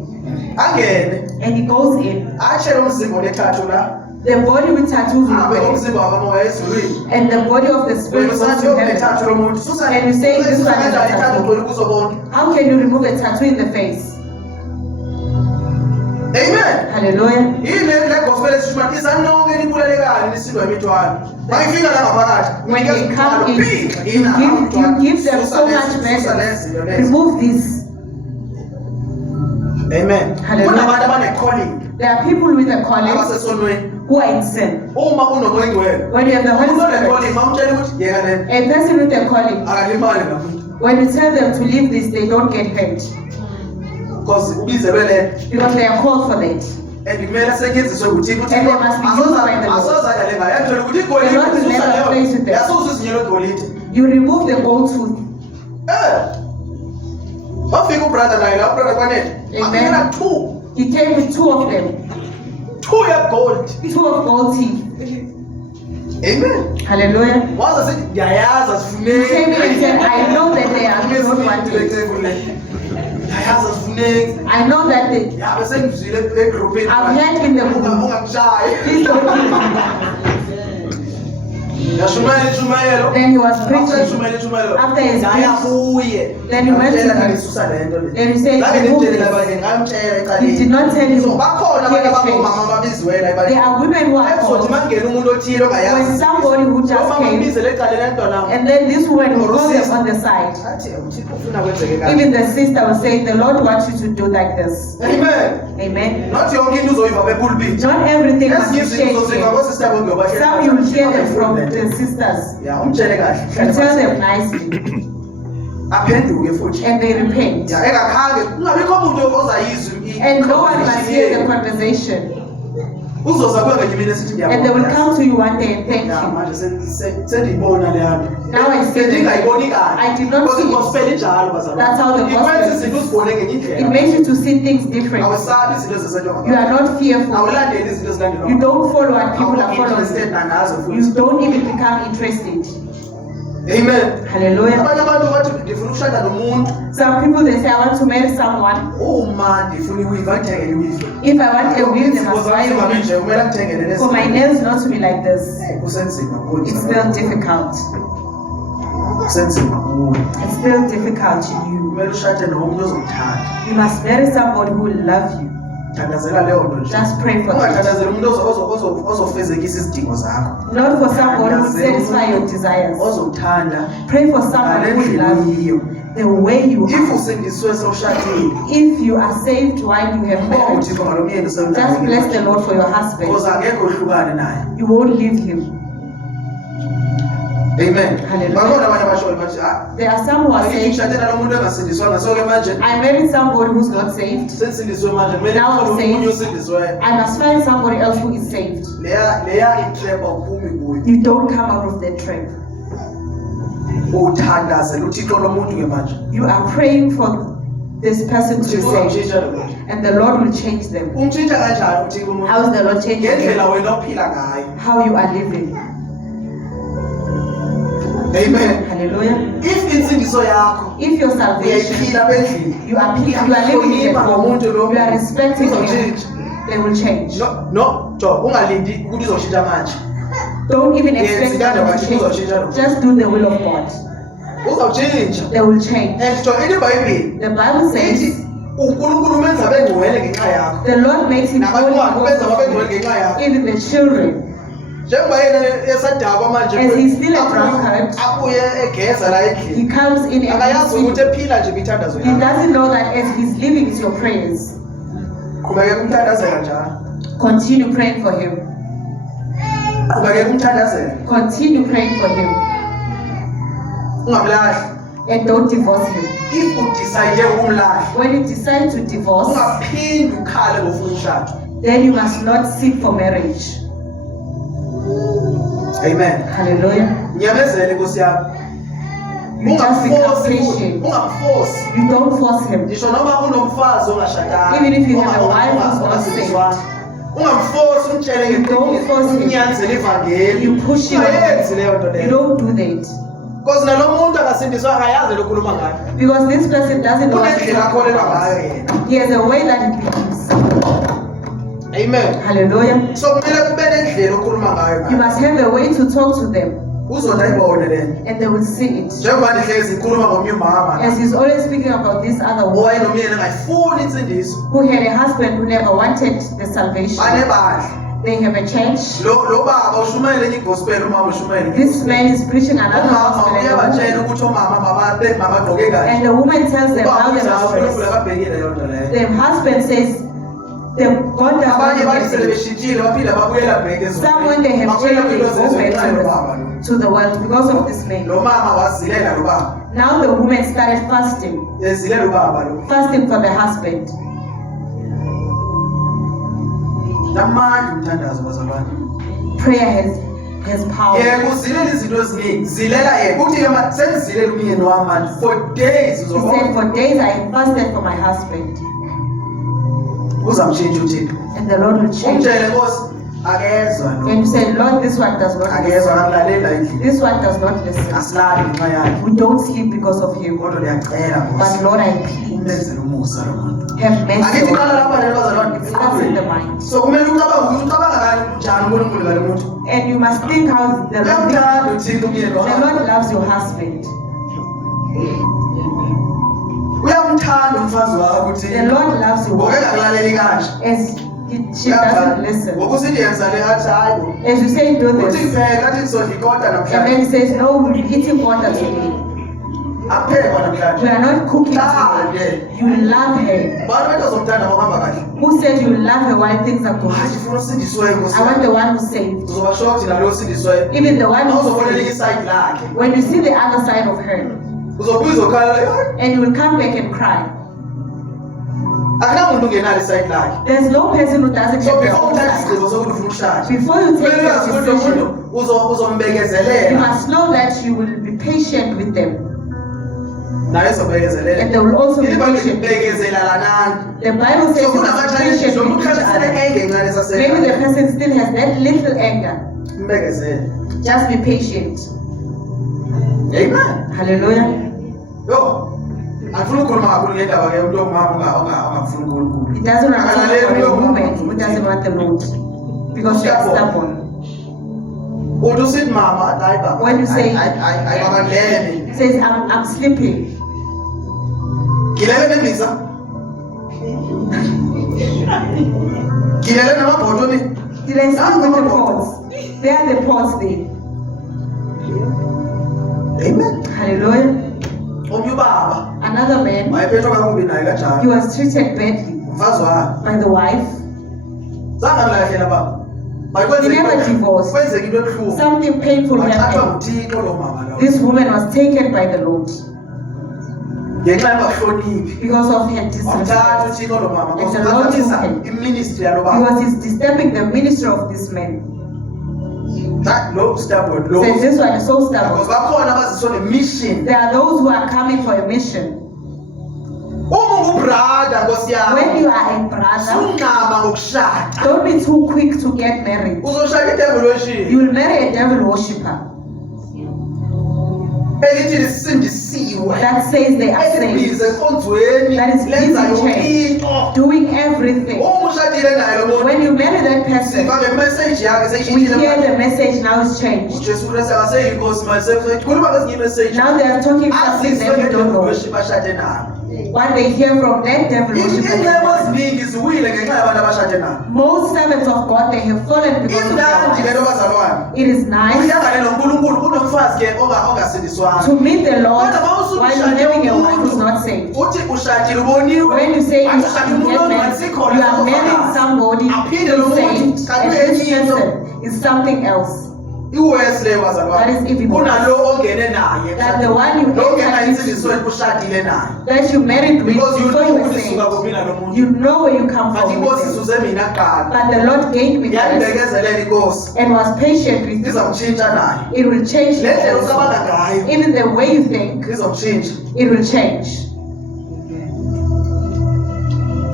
angene And he goes in. atshele umzimba onethathu la The body with tattoos will abe go. umzimba wabamoya ezulwini And the body of the wena spirit goes usathi to heaven. yonethathu lo muntu And you say this one is a ithathu tattoo. ugcwele kuzo bonke How can you remove a tattoo in the face? Amen. Hallelujah. Yile le gospel esishuma izanonke libulalekayo lisilwa imithwalo. Bayifika la ngaphakathi. When they come in, you give them so much message. Remove this. Amen. Hallelujah. Kunabantu abane-calling There are people with a calling abasesonweni. who are in sin. Uma unomoya ingcwele. When you have the Holy Unone-calling Spirit, mamtshela ukuthi yeka le a person with a calling, akalimali ngamuntu. when you tell them to leave this, they don't get hurt Because ubizelwe le because they are called for that. and kumele asetshenziswe ukuthi And they must be used by the Lord. asozanya le ngayo yathola ukuthi The Lord will never place with them. yasusa izinyo legolide. You remove the gold tooth. Wafika ubrother naye la ubrother kwanele. Amen. Afika 2 He came with 2 of them, 2 ya gold. 2 of gold teeth. Amen. Hallelujah. Waza sithi ndiyayazi He came in and said, asifuneki. I know that they are not wanted. Ndiyayazi asifuneki. I know that they, Ya bese ngizwile egroupini. I've heard in the book. Ungamshayi. Please don't kill him. Yashumayela ishumayelo. Then he was After preaching. ishumayela ishumayelo. After his preach, Yabuye. then he went to Ngitshela him. ngisusa lento le. Then he said, Ngake remove ngitshela this. abanye ngamtshela eqaleni. He did not tell you. So bakhona abantu abangomama ababiziwe la There are women who are ezothi called. mangena umuntu othile ongayazi. When somebody who just Noma came, umbizele eqaleni entwana. and then this woman will call them on the side. Athi uThixo ufuna kwenzeke kanje. Even the sister will say, the Lord wants you to do like this. Amen. Amen. Not yonke into uzoyiva bepulpit. Not everything must be Ezinye shared izinto uzoziva here. kosister bonke obahleli. Some you will hear them from the sisters. Ya umtshele kahle. You tell them nicely, Aphenduke futhi. and they repent. Ya engakhange kungabikho umuntu ozayizwa. And no one must hear the conversation. Uzoza kuwe ngenye imini esithi And they will ngiyabonga. come to you one day and thank Ya you. manje sendiyibona le yanto. Now I see it. Bengingayiboni kahle. I did not Because see it. gospel injalo bazalwane. That's how the gospel Ikwenza is. izinto uzibone ngenye It indlela. makes you to see things different. Awusabi izinto ezisetshenziswa. You are not fearful. Awulandeli izinto ezilandelwa. You don't follow what people are Interested following. nangazo You futhi. don't even become interested. Amen. Hallelujah. Abanye abantu bathi ngifuna ukushada nomuntu Some people they say, I want to marry someone. uma ndifuna iwiva ngithengele iwiva. If I want a will, they must buy a will. nje kumele ngithengele For my nails not to be like this. kusenzima kuwe. It's still difficult. Kusenzima kuwe. It's still difficult to you. Kumele ushade nomuntu ozokuthanda. You must marry somebody who will love you. Thandazela leyo nto nje. Just pray for it. Ungathandazeli umuntu ozofezekisa izidingo zakho. Not for somebody who will satisfy your desires. Ozokuthanda. Pray for someone who will love you the way you If are. usindiswe sewushadile. If you are saved while you have Ngibonga married, uThixo ngalo myeni just bless the Lord for your husband. Because angekho uhlukane naye. You won't leave him. Amen. Hallelujah. Bakhona abanye abasho bathi There are some who are saved. ngishadela nomuntu engasindiswanga so ke manje I married somebody who's not saved. sensindiswe manje kumele Now I'm ngithole saying- omunye osindisweyo. I must find somebody else who is saved. Leya itrap awuphumi kuyo. You don't come out of the trap. Uthandazela uThixo lomuntu ke manje. You are praying for this person to be uThixo saved, uzamtshintsha lo muntu. and the Lord will change them. Umtshintsha kanjani uThixo umuntu? How is the Lord changing Ngendlela them? wena ophila ngayo. How you are living. Amen. Hallelujah. If insindiso yakho If your salvation, uyayiphila bendlini. you are living at home, you are respecting him, Uzamtshintsha. they will change. No, Job, ungalindi ukuthi uzoshintsha manje. Don't even Yes, expect that's them what to you will change. change. Just do the will of God. Uzawutshintsha. They will change. And Job iBhayibheli The Bible says ithi uNkulunkulu menza bengcwele ngenxa yakho. the Lord makes him holy Nabantwana benza because babengcwele of ngenxa yakho. you. Even the children. Njengoba yena esadakwa manje As he's still a drunkard, abuye egeza la endlini. he comes in Akayazi and ukuthi ephila nje ngethandazo he yakho. doesn't know that as he's living is your prayers. Qhubeka kumthandazela njalo. Continue praying for him. Qhubeka kumthandazela. Continue praying for him. Ungamlahli. And don't divorce him. If udecide ukumlahla, When you decide to divorce, ungaphindi ukhale ngofuna umshado. then you must not seek for marriage. Amen. Hallelujah. Nyamezele Nkosi yami. You just become patient. Ungamforce. You don't force him. Ngisho noma unomfazi ongashadanga. Even if you have a wife who's not saved. Ungamforce umtshele You don't force him. unyanzele ivangeli. You push him. Ungayenzi leyo nto You leyo. don't do that. Because nalo muntu akasindiswa akayazi lokhuluma ngayo. Because this person doesn't know what to Kunendlela talk akholelwa about. ngayo yena. He has a way that he believes. Amen. Hallelujah. So kumele kube nendlela okhuluma ngayo You ngayo. must have a way to talk to them. uzondayibone le and they will see it. njengoba ndihlezi ngikhuluma ngomnye umama As he's always speaking about this other woman owayenomyeni engayifuni insindiso who had a husband who never wanted the salvation. banebandla They have a church. lo baba ushumayele enye igospel umama ushumayele This man is preaching another umama gospel and uyabatshela the ukuthi omama mabagqoke kahle and the woman tells them how they must uNkulunkulu dress. akabhekile yonto leyo The husband says, God does abanye not bathi sele give beshintshile baphinde babuyela back someone they have Baphinde changed, they impilo go zezwe ngenxa yobaba back lo. to the world because of this man. lo mama wazilela lo baba Now the woman started fasting, ezilela ubaba lo fasting for the husband. namanje umthandazo bazalwane Prayer has power. yebo uzilela izinto eziningi zilela yena uthi ke sengizilela umyeni wami for days He uzobona said, for days I fasted for my husband, uzamtshintsha uthixo and the Lord will change. umtshele nkosi akezwa lo And you say, Lord, this one does not akezwa listen. akulalela endlini This one does not listen. asilali ngenxa yakhe We don't sleep because of him. kodwa ndiyacela But nkosi Lord, I plead, umenzele umusa lo muntu have mercy angithi qala on him. lapha lelo bazalwane It starts in the mind. so kumele ucabanga kani njani uNkulunkulu ngale muntu And you must think how the uyamthanda uthixo umyeni wakhe Lord loves your husband. uyamthanda umfazi wakho The uthixo Lord loves your ngoke wife. ngakulaleli kanje She doesn't listen. ngokusithi yenza le athi hayi bo As you say, do uthi this. pheka athi ngizodla ikota And namhlanje then he says, no, we'll be eating water today. aphekwa We namhlanje are not cooking Thande. today. You love her. bantu betozomthanda ngokuhamba kahle Who said you love her while things are good? hayi ndifuna usindisweyo I want the one who saved. uzoba shocked nalo osindisweyo Even the one who awuzofonela saved. iside lakhe When you see the other side of her, uzobuya uzokhala and you will come back and cry. akunamuntu ungenalo iside lakhe There's no person who doesn't so have their before own uthatha side. isigqibo sokuthi ufuna ushada Before you take kumele your uyazi ukuthi lo decision, muntu you uzombekezelela must know that you will be patient with them. naye And ezobekezelela they will also be ilibhayibheli patient. libekezela lanani The Bible says so you must be kunama-challenges patient lo with muntu each khalisele other. enge encane Maybe the esasela person still has that little anger. mbekezele Just be patient. amen Hallelujah. yo andifuna ukukhuluma kakhulu ngendaba ke umuntu ongumama ongafuni uNkulunkulu It doesn't matter for a woman who doesn't want the Lord because they are stubborn. uthi usithi mama hayi baba When you say- hayi baba ngilele It says, I'm sleeping. ngilele nembiza ngilele namabhoto ni Did I sleep with the pots? There are the pots there. amen Hallelujah. omnye ubaba Another man, wayephethwe kakubi naye he kanjalo was treated badly umfazi wakhe by the wife. zange amlahlela baba He never divorced. kwenzeka into ebuhlungu Something painful wathathwa happened. nguthixo lo mama lo This woman was taken by the Lord ngenxa yokungahloniphi because of her wamthatha disrespect. uthixo lo mama It's a Lord ngokuphathisa who can. iministry yalo baba Because he's disturbing the ministry of this man. lo stubborn lo Says this one is so because stubborn. bakhona abaziswa ne-mission There are those who are coming for a mission. uma ungubrada nkosi When you yami are a brother, sunqaba ngokushada don't be too quick to get married. uzoshada idevolution You will marry a devil worshipper elithi lisindisiwe that says they are saved, elibhize enkonzweni that is lenza busy yonke church, into doing everything. uma ushadile naye lo muntu When you marry that person, siva ngemessage yakhe we seyishintshile hear manje. the message now is changed. ujesu kristu akaseyinkosi manje khuluma ngezinye imessage Now they are talking something aziswe that we don't know. ngedevolution bashade nayo What they hear from that devil ingcebo worshipper. eziningi ziwile ngenxa yabantu abashade nayo Most servants of God, they have fallen because of imnandi ke their lo wives. bazalwane It is nice uhlangane nonkulunkulu kunomfazi ke ongasindiswanga to meet the Lord Kodwa mawusuke while ushade you're having a wife who's umuntu, not saved. uthi ushadile uboniwe When you say you Wathi ushade umuntu get married, ongasikho you are marrying somebody aphinde lo who's muntu saved, kanti and this uyinto person is something else. iwesle That bazalwane is even worse. kunalo ongene naye That the one you lo ongena entered insindisweni ushadile naye That you married with because you before know you were ukuthi suka saved. kuphi nalo muntu You know where you come kanti from. inkosi with them. isuze mina kuqala But the Lord gave me this yangibekezelela inkosi and was patient with you. izamtshintsha naye It will change le ndlela you ucabanga also. ngayo Even the way you think, izomtshintsha it will change.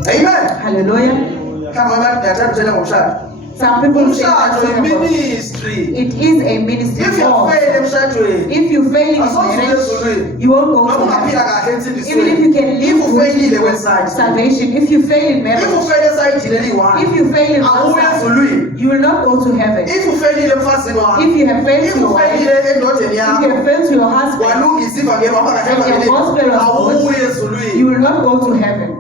amen Hallelujah. mhlawumbe abantu ndiyathanda uthetha ngomshado Some people say Umshado that's not about- ministry. it is a ministry If you call. fail emshadweni, If you fail in asoze marriage, ezulwini. you won't go Noma to ungaphila heaven. kahle Even if you can ensindisweni. live If ufailile good kweside. salvation, if you fail in If marriage, ufaile esayidini eliyi-1, if you fail in awuyi one side, ezulwini. you will not go to heaven. If ufailile emfazini wakho, If you have failed if to your wife, ufailile endodeni if you yakho, have failed to your husband, walungisa ivangeli wahamba kahle and your evangelini, gospel was awuyi good, you ezulwini. will not go to heaven.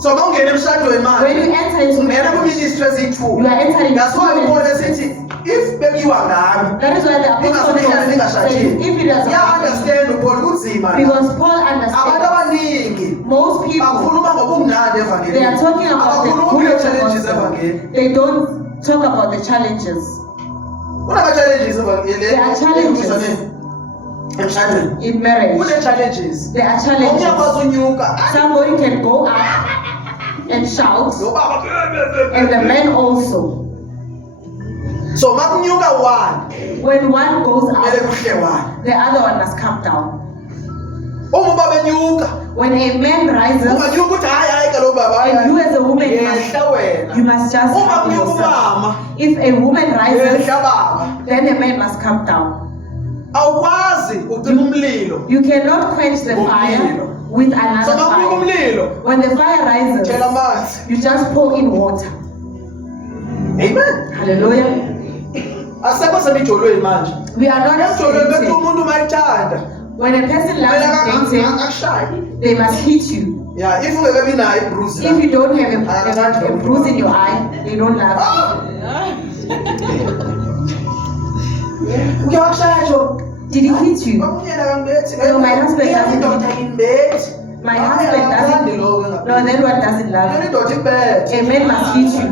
So ma ungena emshadweni When manje, you enter into ungena marriage, kuministry eziyi-2. you are entering That's why into uBone heaven. sithi if bekiwa ngami, That is why the apostle ningasohlala Paul says, ningashadile. if it doesn't happen, Ya-understand uPaul kunzima. because Paul Abantu understands abaningi most people, bakhuluma ngobumnandi evangelini. they are talking about the Abakhulumi good of the nge-challenges gospel. evangelini. They don't talk about the challenges. Kunama-challenges evangelini. There are challenges. Emshadweni. In marriage, Kune-challenges. there are Omunye challenges. akwazi unyuka. Somebody can go up and shout, Nobaba. and the man also. So ma kunyuka one, When one goes kumele up, kuhle one. the other one must come down. Uma ubaba enyuka, When a man rises, unganyuka uthi hayi hayi kaloku baba hayi, and you as a woman yehla must, wena. you must just Uma humble kunyuka yourself. umama, If a woman rises, yehla baba. then a man must come down. Awukwazi ucima umlilo. You cannot quench the fire with So another ma kunyuka fire. umlilo, When the fire rises, thela amanzi. you just pour in water. Amen. Hallelujah. Asekho semijolweni manje. We are not Emjolweni bethi dating. umuntu uma ethanda, When a person kumele loves dating, akushaye. they must hit you. Yeah, if ungeke nayo ibruise If la. you don't have a bruise in your eye, they don't love Uke wakushaya jo. you. Did he hit you? Bakunyela kangibethi. No, my husband doesn't Indoda ingibethi. My Hayi, husband awuthandi doesn't. lokho No, ngaphezulu. that one doesn't love Kumele you. indoda ikubethe. A man must hit you.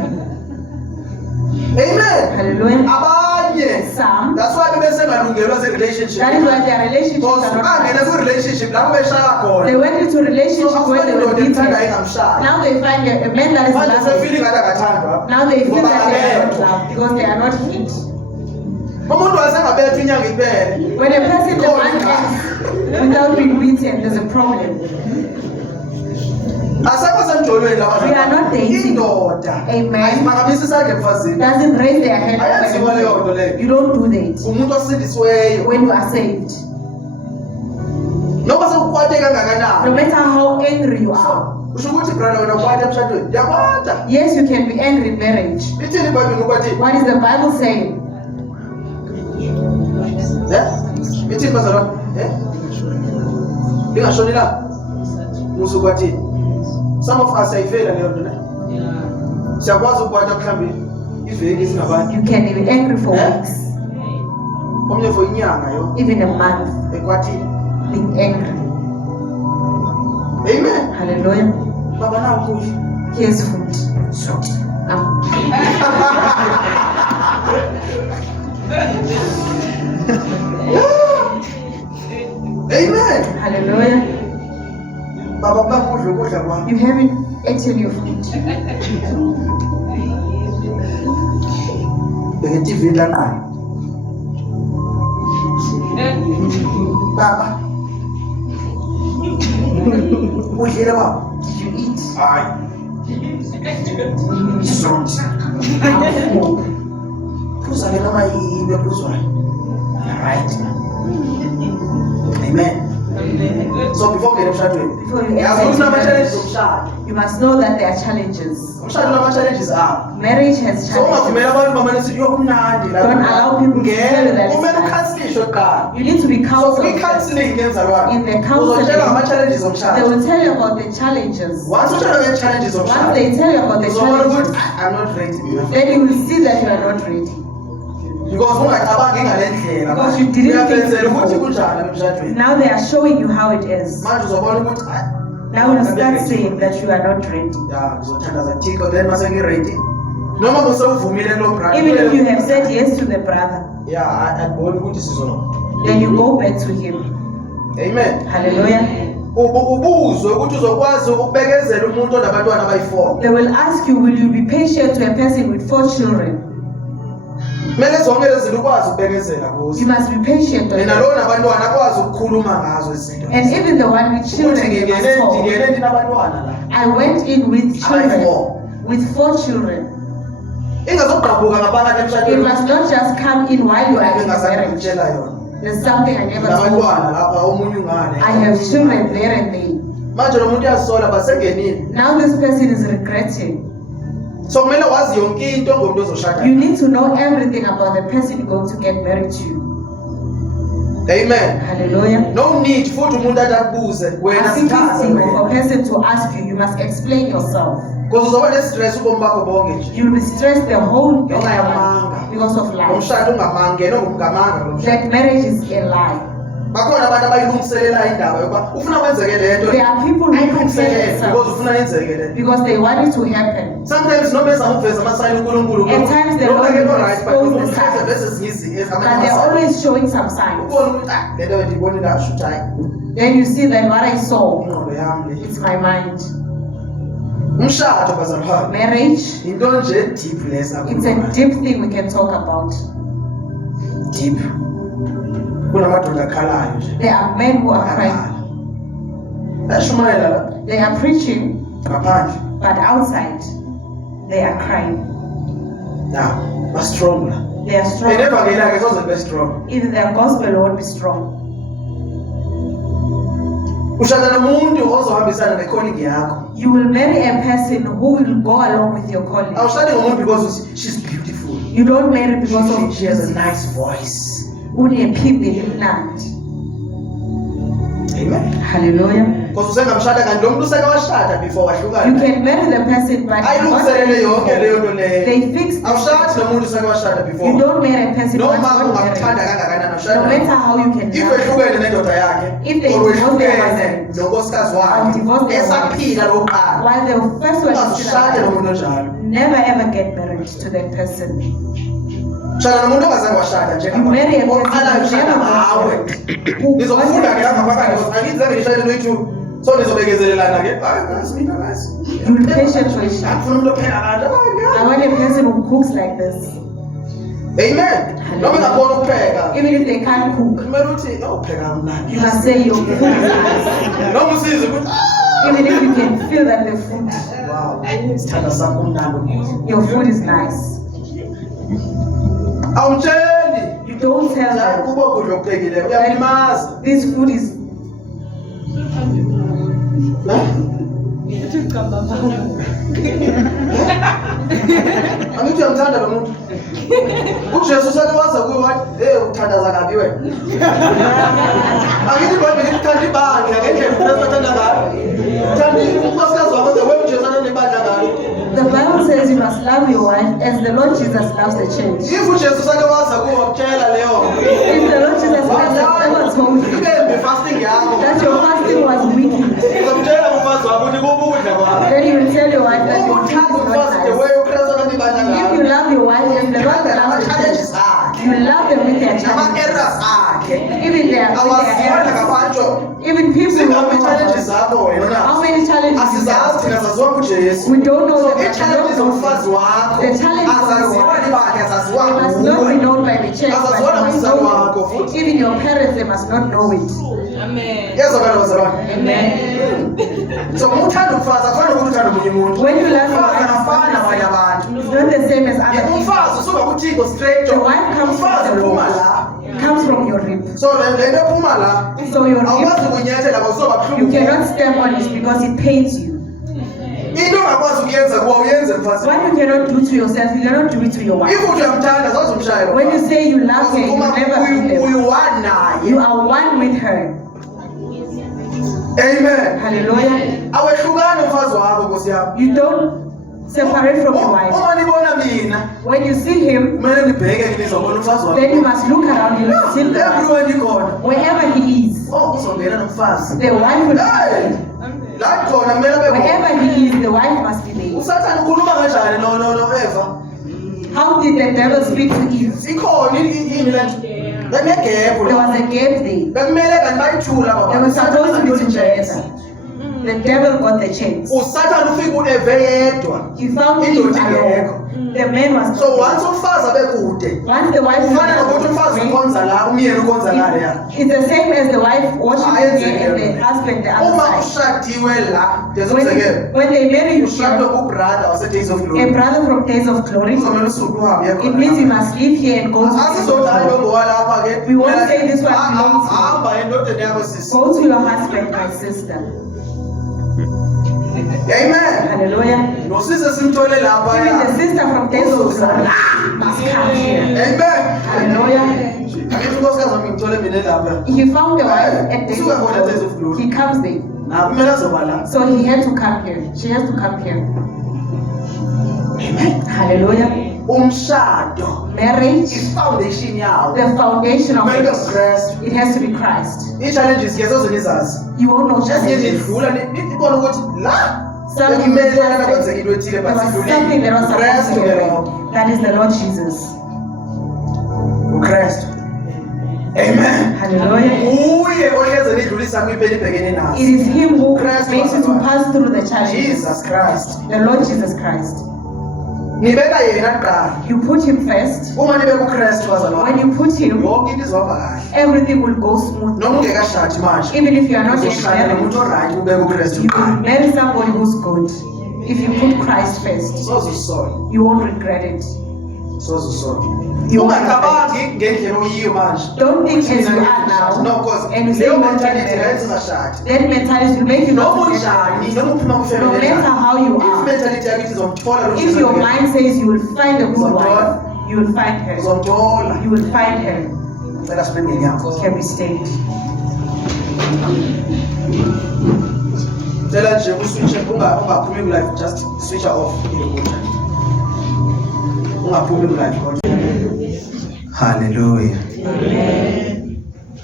Amen. Hallelujah. Abanye. Some. That's why bebesengalungelwa ze-relationship. That is why their relationships Because are not bangene right. kwi-relationship lapho beshaya khona. They went into So relationship where they afuna were indoda beaten. emthandayo engamshaya. Now they find a man that is Manje loving. sefeeling ngathi akathandwa. Now they feel Ngoba that they are not akabethwa. loved because they are not hit. Umuntu wasengabethwa inyanga iphele. When a person the man ends without being beaten, there's a problem. Asekho semjolweni la We are not dating. Indoda. Amen. Ayiphakamisi isandla emfazini. Doesn't raise their hand. Ayenziwa leyo nto leyo. You don't do that Umuntu osindisiweyo. when you are saved. Noma sekukwate No kangakanani. matter how angry you are. Usho ukuthi brother wena ukwate emshadweni. Yakwata. Yes, you can be angry in marriage. Ithini iBhayibheli ukwathi? What is the Bible saying? Ithini bazalwane? Lingashoni la. Musu kwathi. Some of us ayivela leyo nto ne. Siyakwazi ukwata mhlambi iveki singabanye. You can be angry for weeks, Omnye for inyanga yo. even a month, Ekwathile. being angry. Amen. Hallelujah. Baba na ukudla. Here's food. Amen. Hallelujah. Baba bakudla ukudla kwami. You haven't eaten your food. Bheke TV la nayo. Baba. Udlile baba. Did you eat? Hayi. Phuza ke noma yini ephuzwayo. Right. Amen. So before ngene emshadweni. Before you Yazi enter ukuthi into nama-challenges marriage, omshado. you must know that there are challenges. Umshado unama-challenges awo. Marriage has So challenges. ungavumela abantu bamane sithi yo kumnandi la. Don't allow people to tell you that it's Kumele nice. ukhansilishwe kuqala. You need to be So counseled. kwi-counseling ngenzalwane. In the counseling, Uzotshela ngama-challenges They omshado. will tell you about the challenges. Once utshelwe nge-challenges Once omshado. they tell you about the Uzobona challenges, ukuthi I'm not ready. then you will see that you are not ready. Because ungacabangi ngale ndlela. Because you didn't think Uyafezela ukuthi before. kunjani emshadweni. Now they are showing you how it is. Manje uzobona ukuthi Now you start saying that you are not ready. ya ngizothandaza Thixo then mase ngi-ready. Noma musewuvumile lo brother. Even if you have said yes to the brother, Yeah, andiboni ukuthi sizona. then you go back to him. Amen. Hallelujah. Ubuzwe ukuthi uzokwazi ukubekezela umuntu onabantwana abayi-4. They will ask you, will you be patient to a person with 4 children? Kumele zonke lezi zinto ukwazi ukubekezela kuzo. You must be patient on Mina them. lo nabantwana akwazi ukukhuluma ngazo izinto. And even the one with Ukuthi children, you must talk. ngingene ndinabantwana la. I went in with children, Abayi-4. with 4 children. ingazogqabhuka ngaphakathi It emshadweni must not just come in while you are in engazange marriage. ngitshela yona. There's something I never told you. Nabantwana lapha omunye ungane. I have children there and there. Manje lo muntu uyazisola basengenile. Now this person is regretting. So kumele wazi yonke into ngomuntu ozoshada. You need to know everything about the person you're going to get married to. Amen. Hallelujah. No need futhi umuntu atakubuze wena I think it's sithatha simple for a wena. person to ask you. You must explain yourself. Because uzoba ne-stress ubomi bakho bonke nje. You'll be stressed the whole Ngenxa time yamanga. because of life. Umshado ungamangena ungamanga lo mshado. That marriage is a lie. Bakhona abantu abayilungiselela indaba yokuba ufuna kwenzeke lento. There are people who prepare Ayilungiselele because themselves ufuna yenzeke lento. because they want it to happen. Sometimes noma ezama ukuveza amasayini uNkulunkulu. At times the Lord Noma-ke will alright, but expose the ufuna signs. bese siyizi But amanye they're amasayini. always showing some signs. Ubone ukuthi lento bendiyibone kasho ukuthi hayi Then you see that what I saw, ingqondo yami le. it's my mind. Umshado bazalwane bami. Marriage, Into nje deep lesa. it's a deep thing we can talk about. deep. Kunamadoda akhalayo nje. There are men who are crying. Bayashumayela la They are preaching, ngaphandle. but outside, they are crying. Now, ba strong la. They are strong. Enevangeli ke soze be strong. Even their gospel won't be strong. Ushada nomuntu ozohambisana necalling yakho. You will marry a person who will go along with your calling. Awushadi ngomuntu because she's beautiful. You don't marry because of She has a nice voice. unephimbo elimnandi. Amen. Hallelujah. Because usengamshada kanti lo muntu usekawashada before You wahlukana. can marry the person, but Ayilungiselele yonke leyo nto leyo. they fix Awushadi nomuntu usekawashada before. You don't marry a person who Noma not ungamthanda married. kangakanani No awushada. matter how you can If love. wehlukene nendoda yakhe If they or divorce their wehlukene husband, nonkosikazi or wakhe divorce their esaphila lokuqala While the first one is still ungazishade alive, nomuntu onjalo. never ever get married to that person. Shada nomuntu ongazange washada You marry a person oqalayo who ushada ngawe. never who Nizofunda ke lapha phakathi because angizange ngishade noyithu. So nizobekezelelana ke. Hayi ngazi mina ngazi. You'll be patient for each other. Ngifuna umuntu ophela kanti. I want a person who cooks like this. Amen. Noma ngabona ukupheka. Even if they can't cook, Kumele uthi awupheka mnandi. you must say your food is nice. Noma usize ukuthi Even if you can feel that the food, wow, sithanda sakho mnandi. your food is nice. Awumtsheli. You don't tell them Kuba kudla okuphekile uyalimaza. this food is. Angithi uyamthanda lo muntu. uJesu sake waza kuye wathi, "Hey, uthandaza kabi wena." Angithi iBhayibheli ikuthanda ibandla ngendlela uKristu athanda ngayo. Uthanda unkosikazi wakho the way uJesu athanda ibandla ngayo. The Bible says you must love your wife as the Lord Jesus loves the church. If uJesu sake waza kuye wakutshela leyo. If the Lord Jesus Christ has ever told you Ike fasting yakho. that your fasting was wicked, Uzomtshela umfazi wakho ukuthi kuba ukudla kwakho. then you will tell your wife that Uma your food uthanda is umfazi not the nice. way uKristu athanda ibandla If you ngayo. love your wife as the Lord loves the Challenges church, akhe. you love them with their Nama-errors challenges. akhe. Even their Awazibona ngabantu. even people who Zingabe don't know i-challenges about zakho wena how nazo. many challenges you Asizazi have. thina saziwa kuJesu. We don't know So them, but we i-challenges don't know zomfazi them. wakho The challenges of your azaziwa wife. libakhe azaziwa They must not be nguwe. known by the church, but Azaziwa they must nomzali know wakho it. futhi. Even your parents, they must not know it. Yezwakala bazalwane. Amen. So uma uthanda umfazi akufani nokuthi uthanda omunye umuntu. When you love your Umfazi wife, akafani nabanye abantu. it's not the same as other people. Umfazi usuka kuThixo straight. The wife comes Umfazi from the uphuma Lord. la. Comes from your rib. So le nto ephuma la So your awukwazi rib, kunyathela ngoba uzoba you buhlungu. cannot step on it because it pains you. Into ongakwazi ukuyenza kuba uyenze mfazi. What you cannot do to yourself, you cannot do it to your wife. If uthi uyamthanda zazi umshayelo. When you say you love her, you Uma never feel them. uyi-one naye. You are one with her. Amen. Hallelujah. Awehlukane umfazi wakho Nkosi yami. You don't separate from your wife. Uma nibona mina When you see him, kumele nibheke nizobona umfazi wakho. then you must look around you and see the wife. Everywhere nikhona. Wherever he is, Oh, uzongena nomfazi. the wife will Hey! be La khona kumele abe there. khona. Wherever he is, the wife must be there. uSathane ukhuluma kanjani no Eva? How did the devil speak to Eve? Ikhona ini le nto. Bekunegephu There la. was a gap there. Bekumele kanti bayithula baba. They were supposed to be Usathane together. The devil got the chance. uSathane ufike uEve yedwa. He found Eve Indoda alone. ingekho. The man was So once umfazi abekude, once the wife ufana nokuthi umfazi ukhonza la, umyeni ukhonza la ya. it's the same as the wife worshiping Ayenze here and the njalo. husband the other Uma side. ushadiwe la, ndezomzekelo. When they marry you Ushadwe here, ubrother wase Days of a Glory. brother from Days of Glory, Uzomela usuku uhambe uye it khona means you lapha. must live here and go to Asizothi hayi ngowalapha ke. We won't say this one belongs to you. Hamba endodeni yakho sisi. Go to your husband, my sister. Amen. Hallelujah. Nosisi simthole lapha Even ya. the sister from Days of Glory must come here. Amen. Hallelujah. Angithi unkosikazi wami ngithole mina lapha. He found the wife at Days Suka khona Days of of Glory. Glory. He comes there. Na kumele azoba la. So he had to come here. She has to come here. Amen. Hallelujah. Umshado. Marriage, Foundation yawo. the foundation of Kumele it, Christ. it has to be Christ. I-challenges ke zozonizazi. You won't know Just challenges. ngedlula nibona ukuthi la Something bekumele was lana kwenzeka into ethile there but was something that was supposed Christ to ke happen. lo. That is the Lord Jesus. uChrist. Amen. Hallelujah. Uye ohleze nidlulisa kwipeni ibhekene It nazo. is Him who Christ makes you to was pass through the challenges. Jesus Christ. The Lord Jesus Christ. Nibeka yena kuqala. You put Him first. Uma nibeka uChrist wazalwa. When you put Him, Yonke into izohamba kahle. everything will go smooth. Noma ungekashadi manje. Even if you are not yet Uzoshada married, nomuntu oright ubeka uChrist you will kuqala. marry somebody who's good. If you put Christ first, Sozusola. you won't regret it. Sozusola. You Ungacabangi ngendlela oyiyo manje. Don't think as you are No, now. because And you say leyo you want to mentality get leyo married. ingashadi. That mentality will make you Noma not to get unjani, married. noma uphuma No kufemini matter how you If are. mentality yakithi izomthola lo If your mind says you will find a good wife, you will find her. uzomthola. You will find her. Ngicela sibe ngenyanga. Can be stayed. Cela nje uswitche ungaphumi ku-life, just switch off ungaphumi ku-life kodwa. Hallelujah. Amen.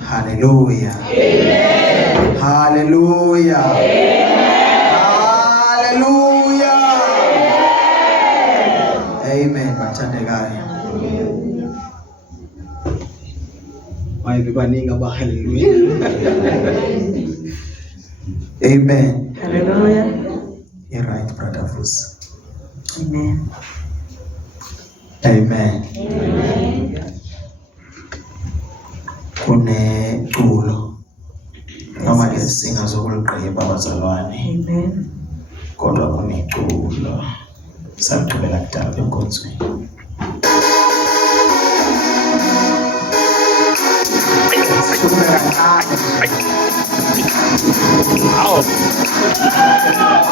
Hallelujah. Amen. Hallelujah. Amen. Hallelujah. Amen. Bathandekayo. Mayibe baningi aba hallelujah. Amen. Hallelujah. You're right, brother Fusi. Amen. Amen. Kuneculo noma ke singa zokuligqiba abazalwane Amen. kodwa kuneculo saqhubeka kudala enkonzweni.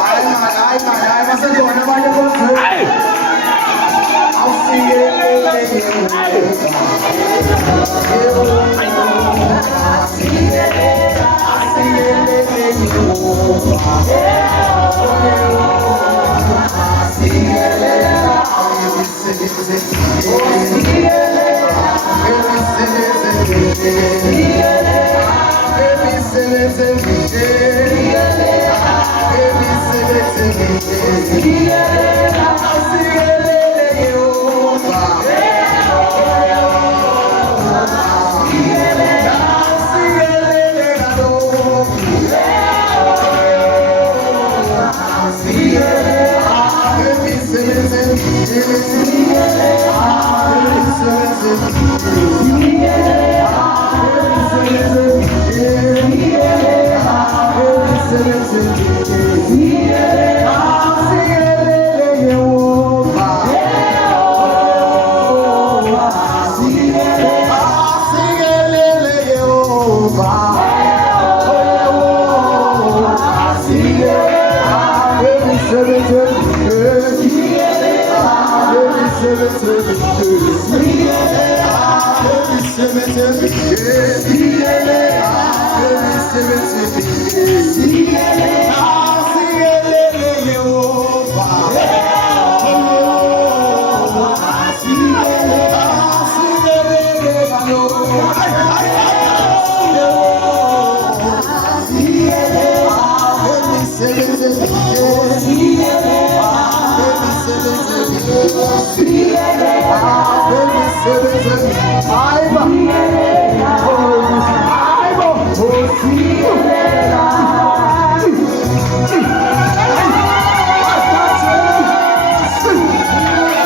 Hayi masenzona abantu enkonzweni.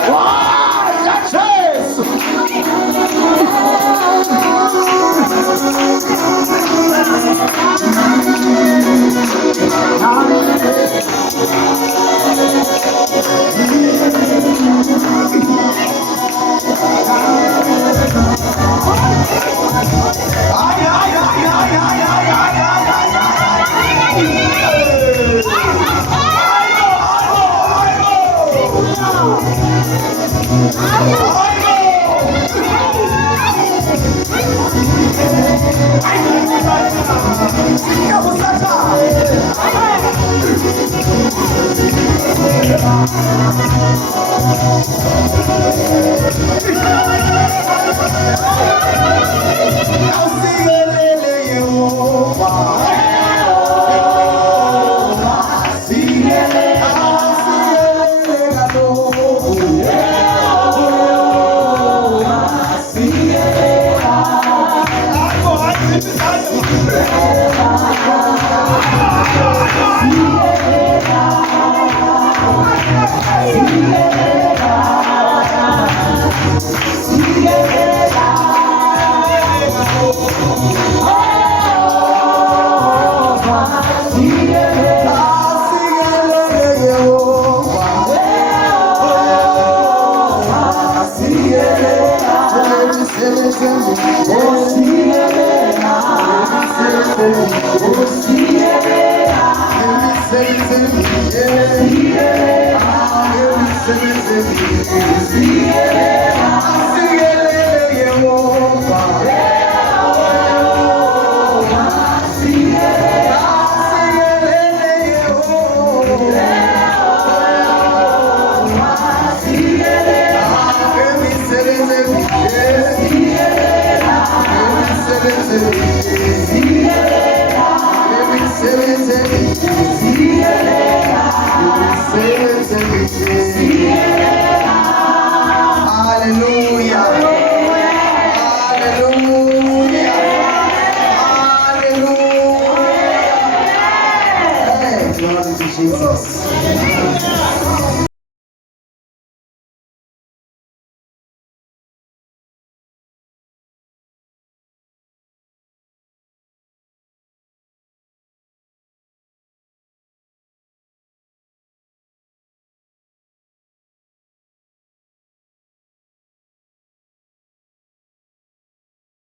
Wow! Hallelujah. Hallelujah. Hallelujah. Hey, glory to Jesus.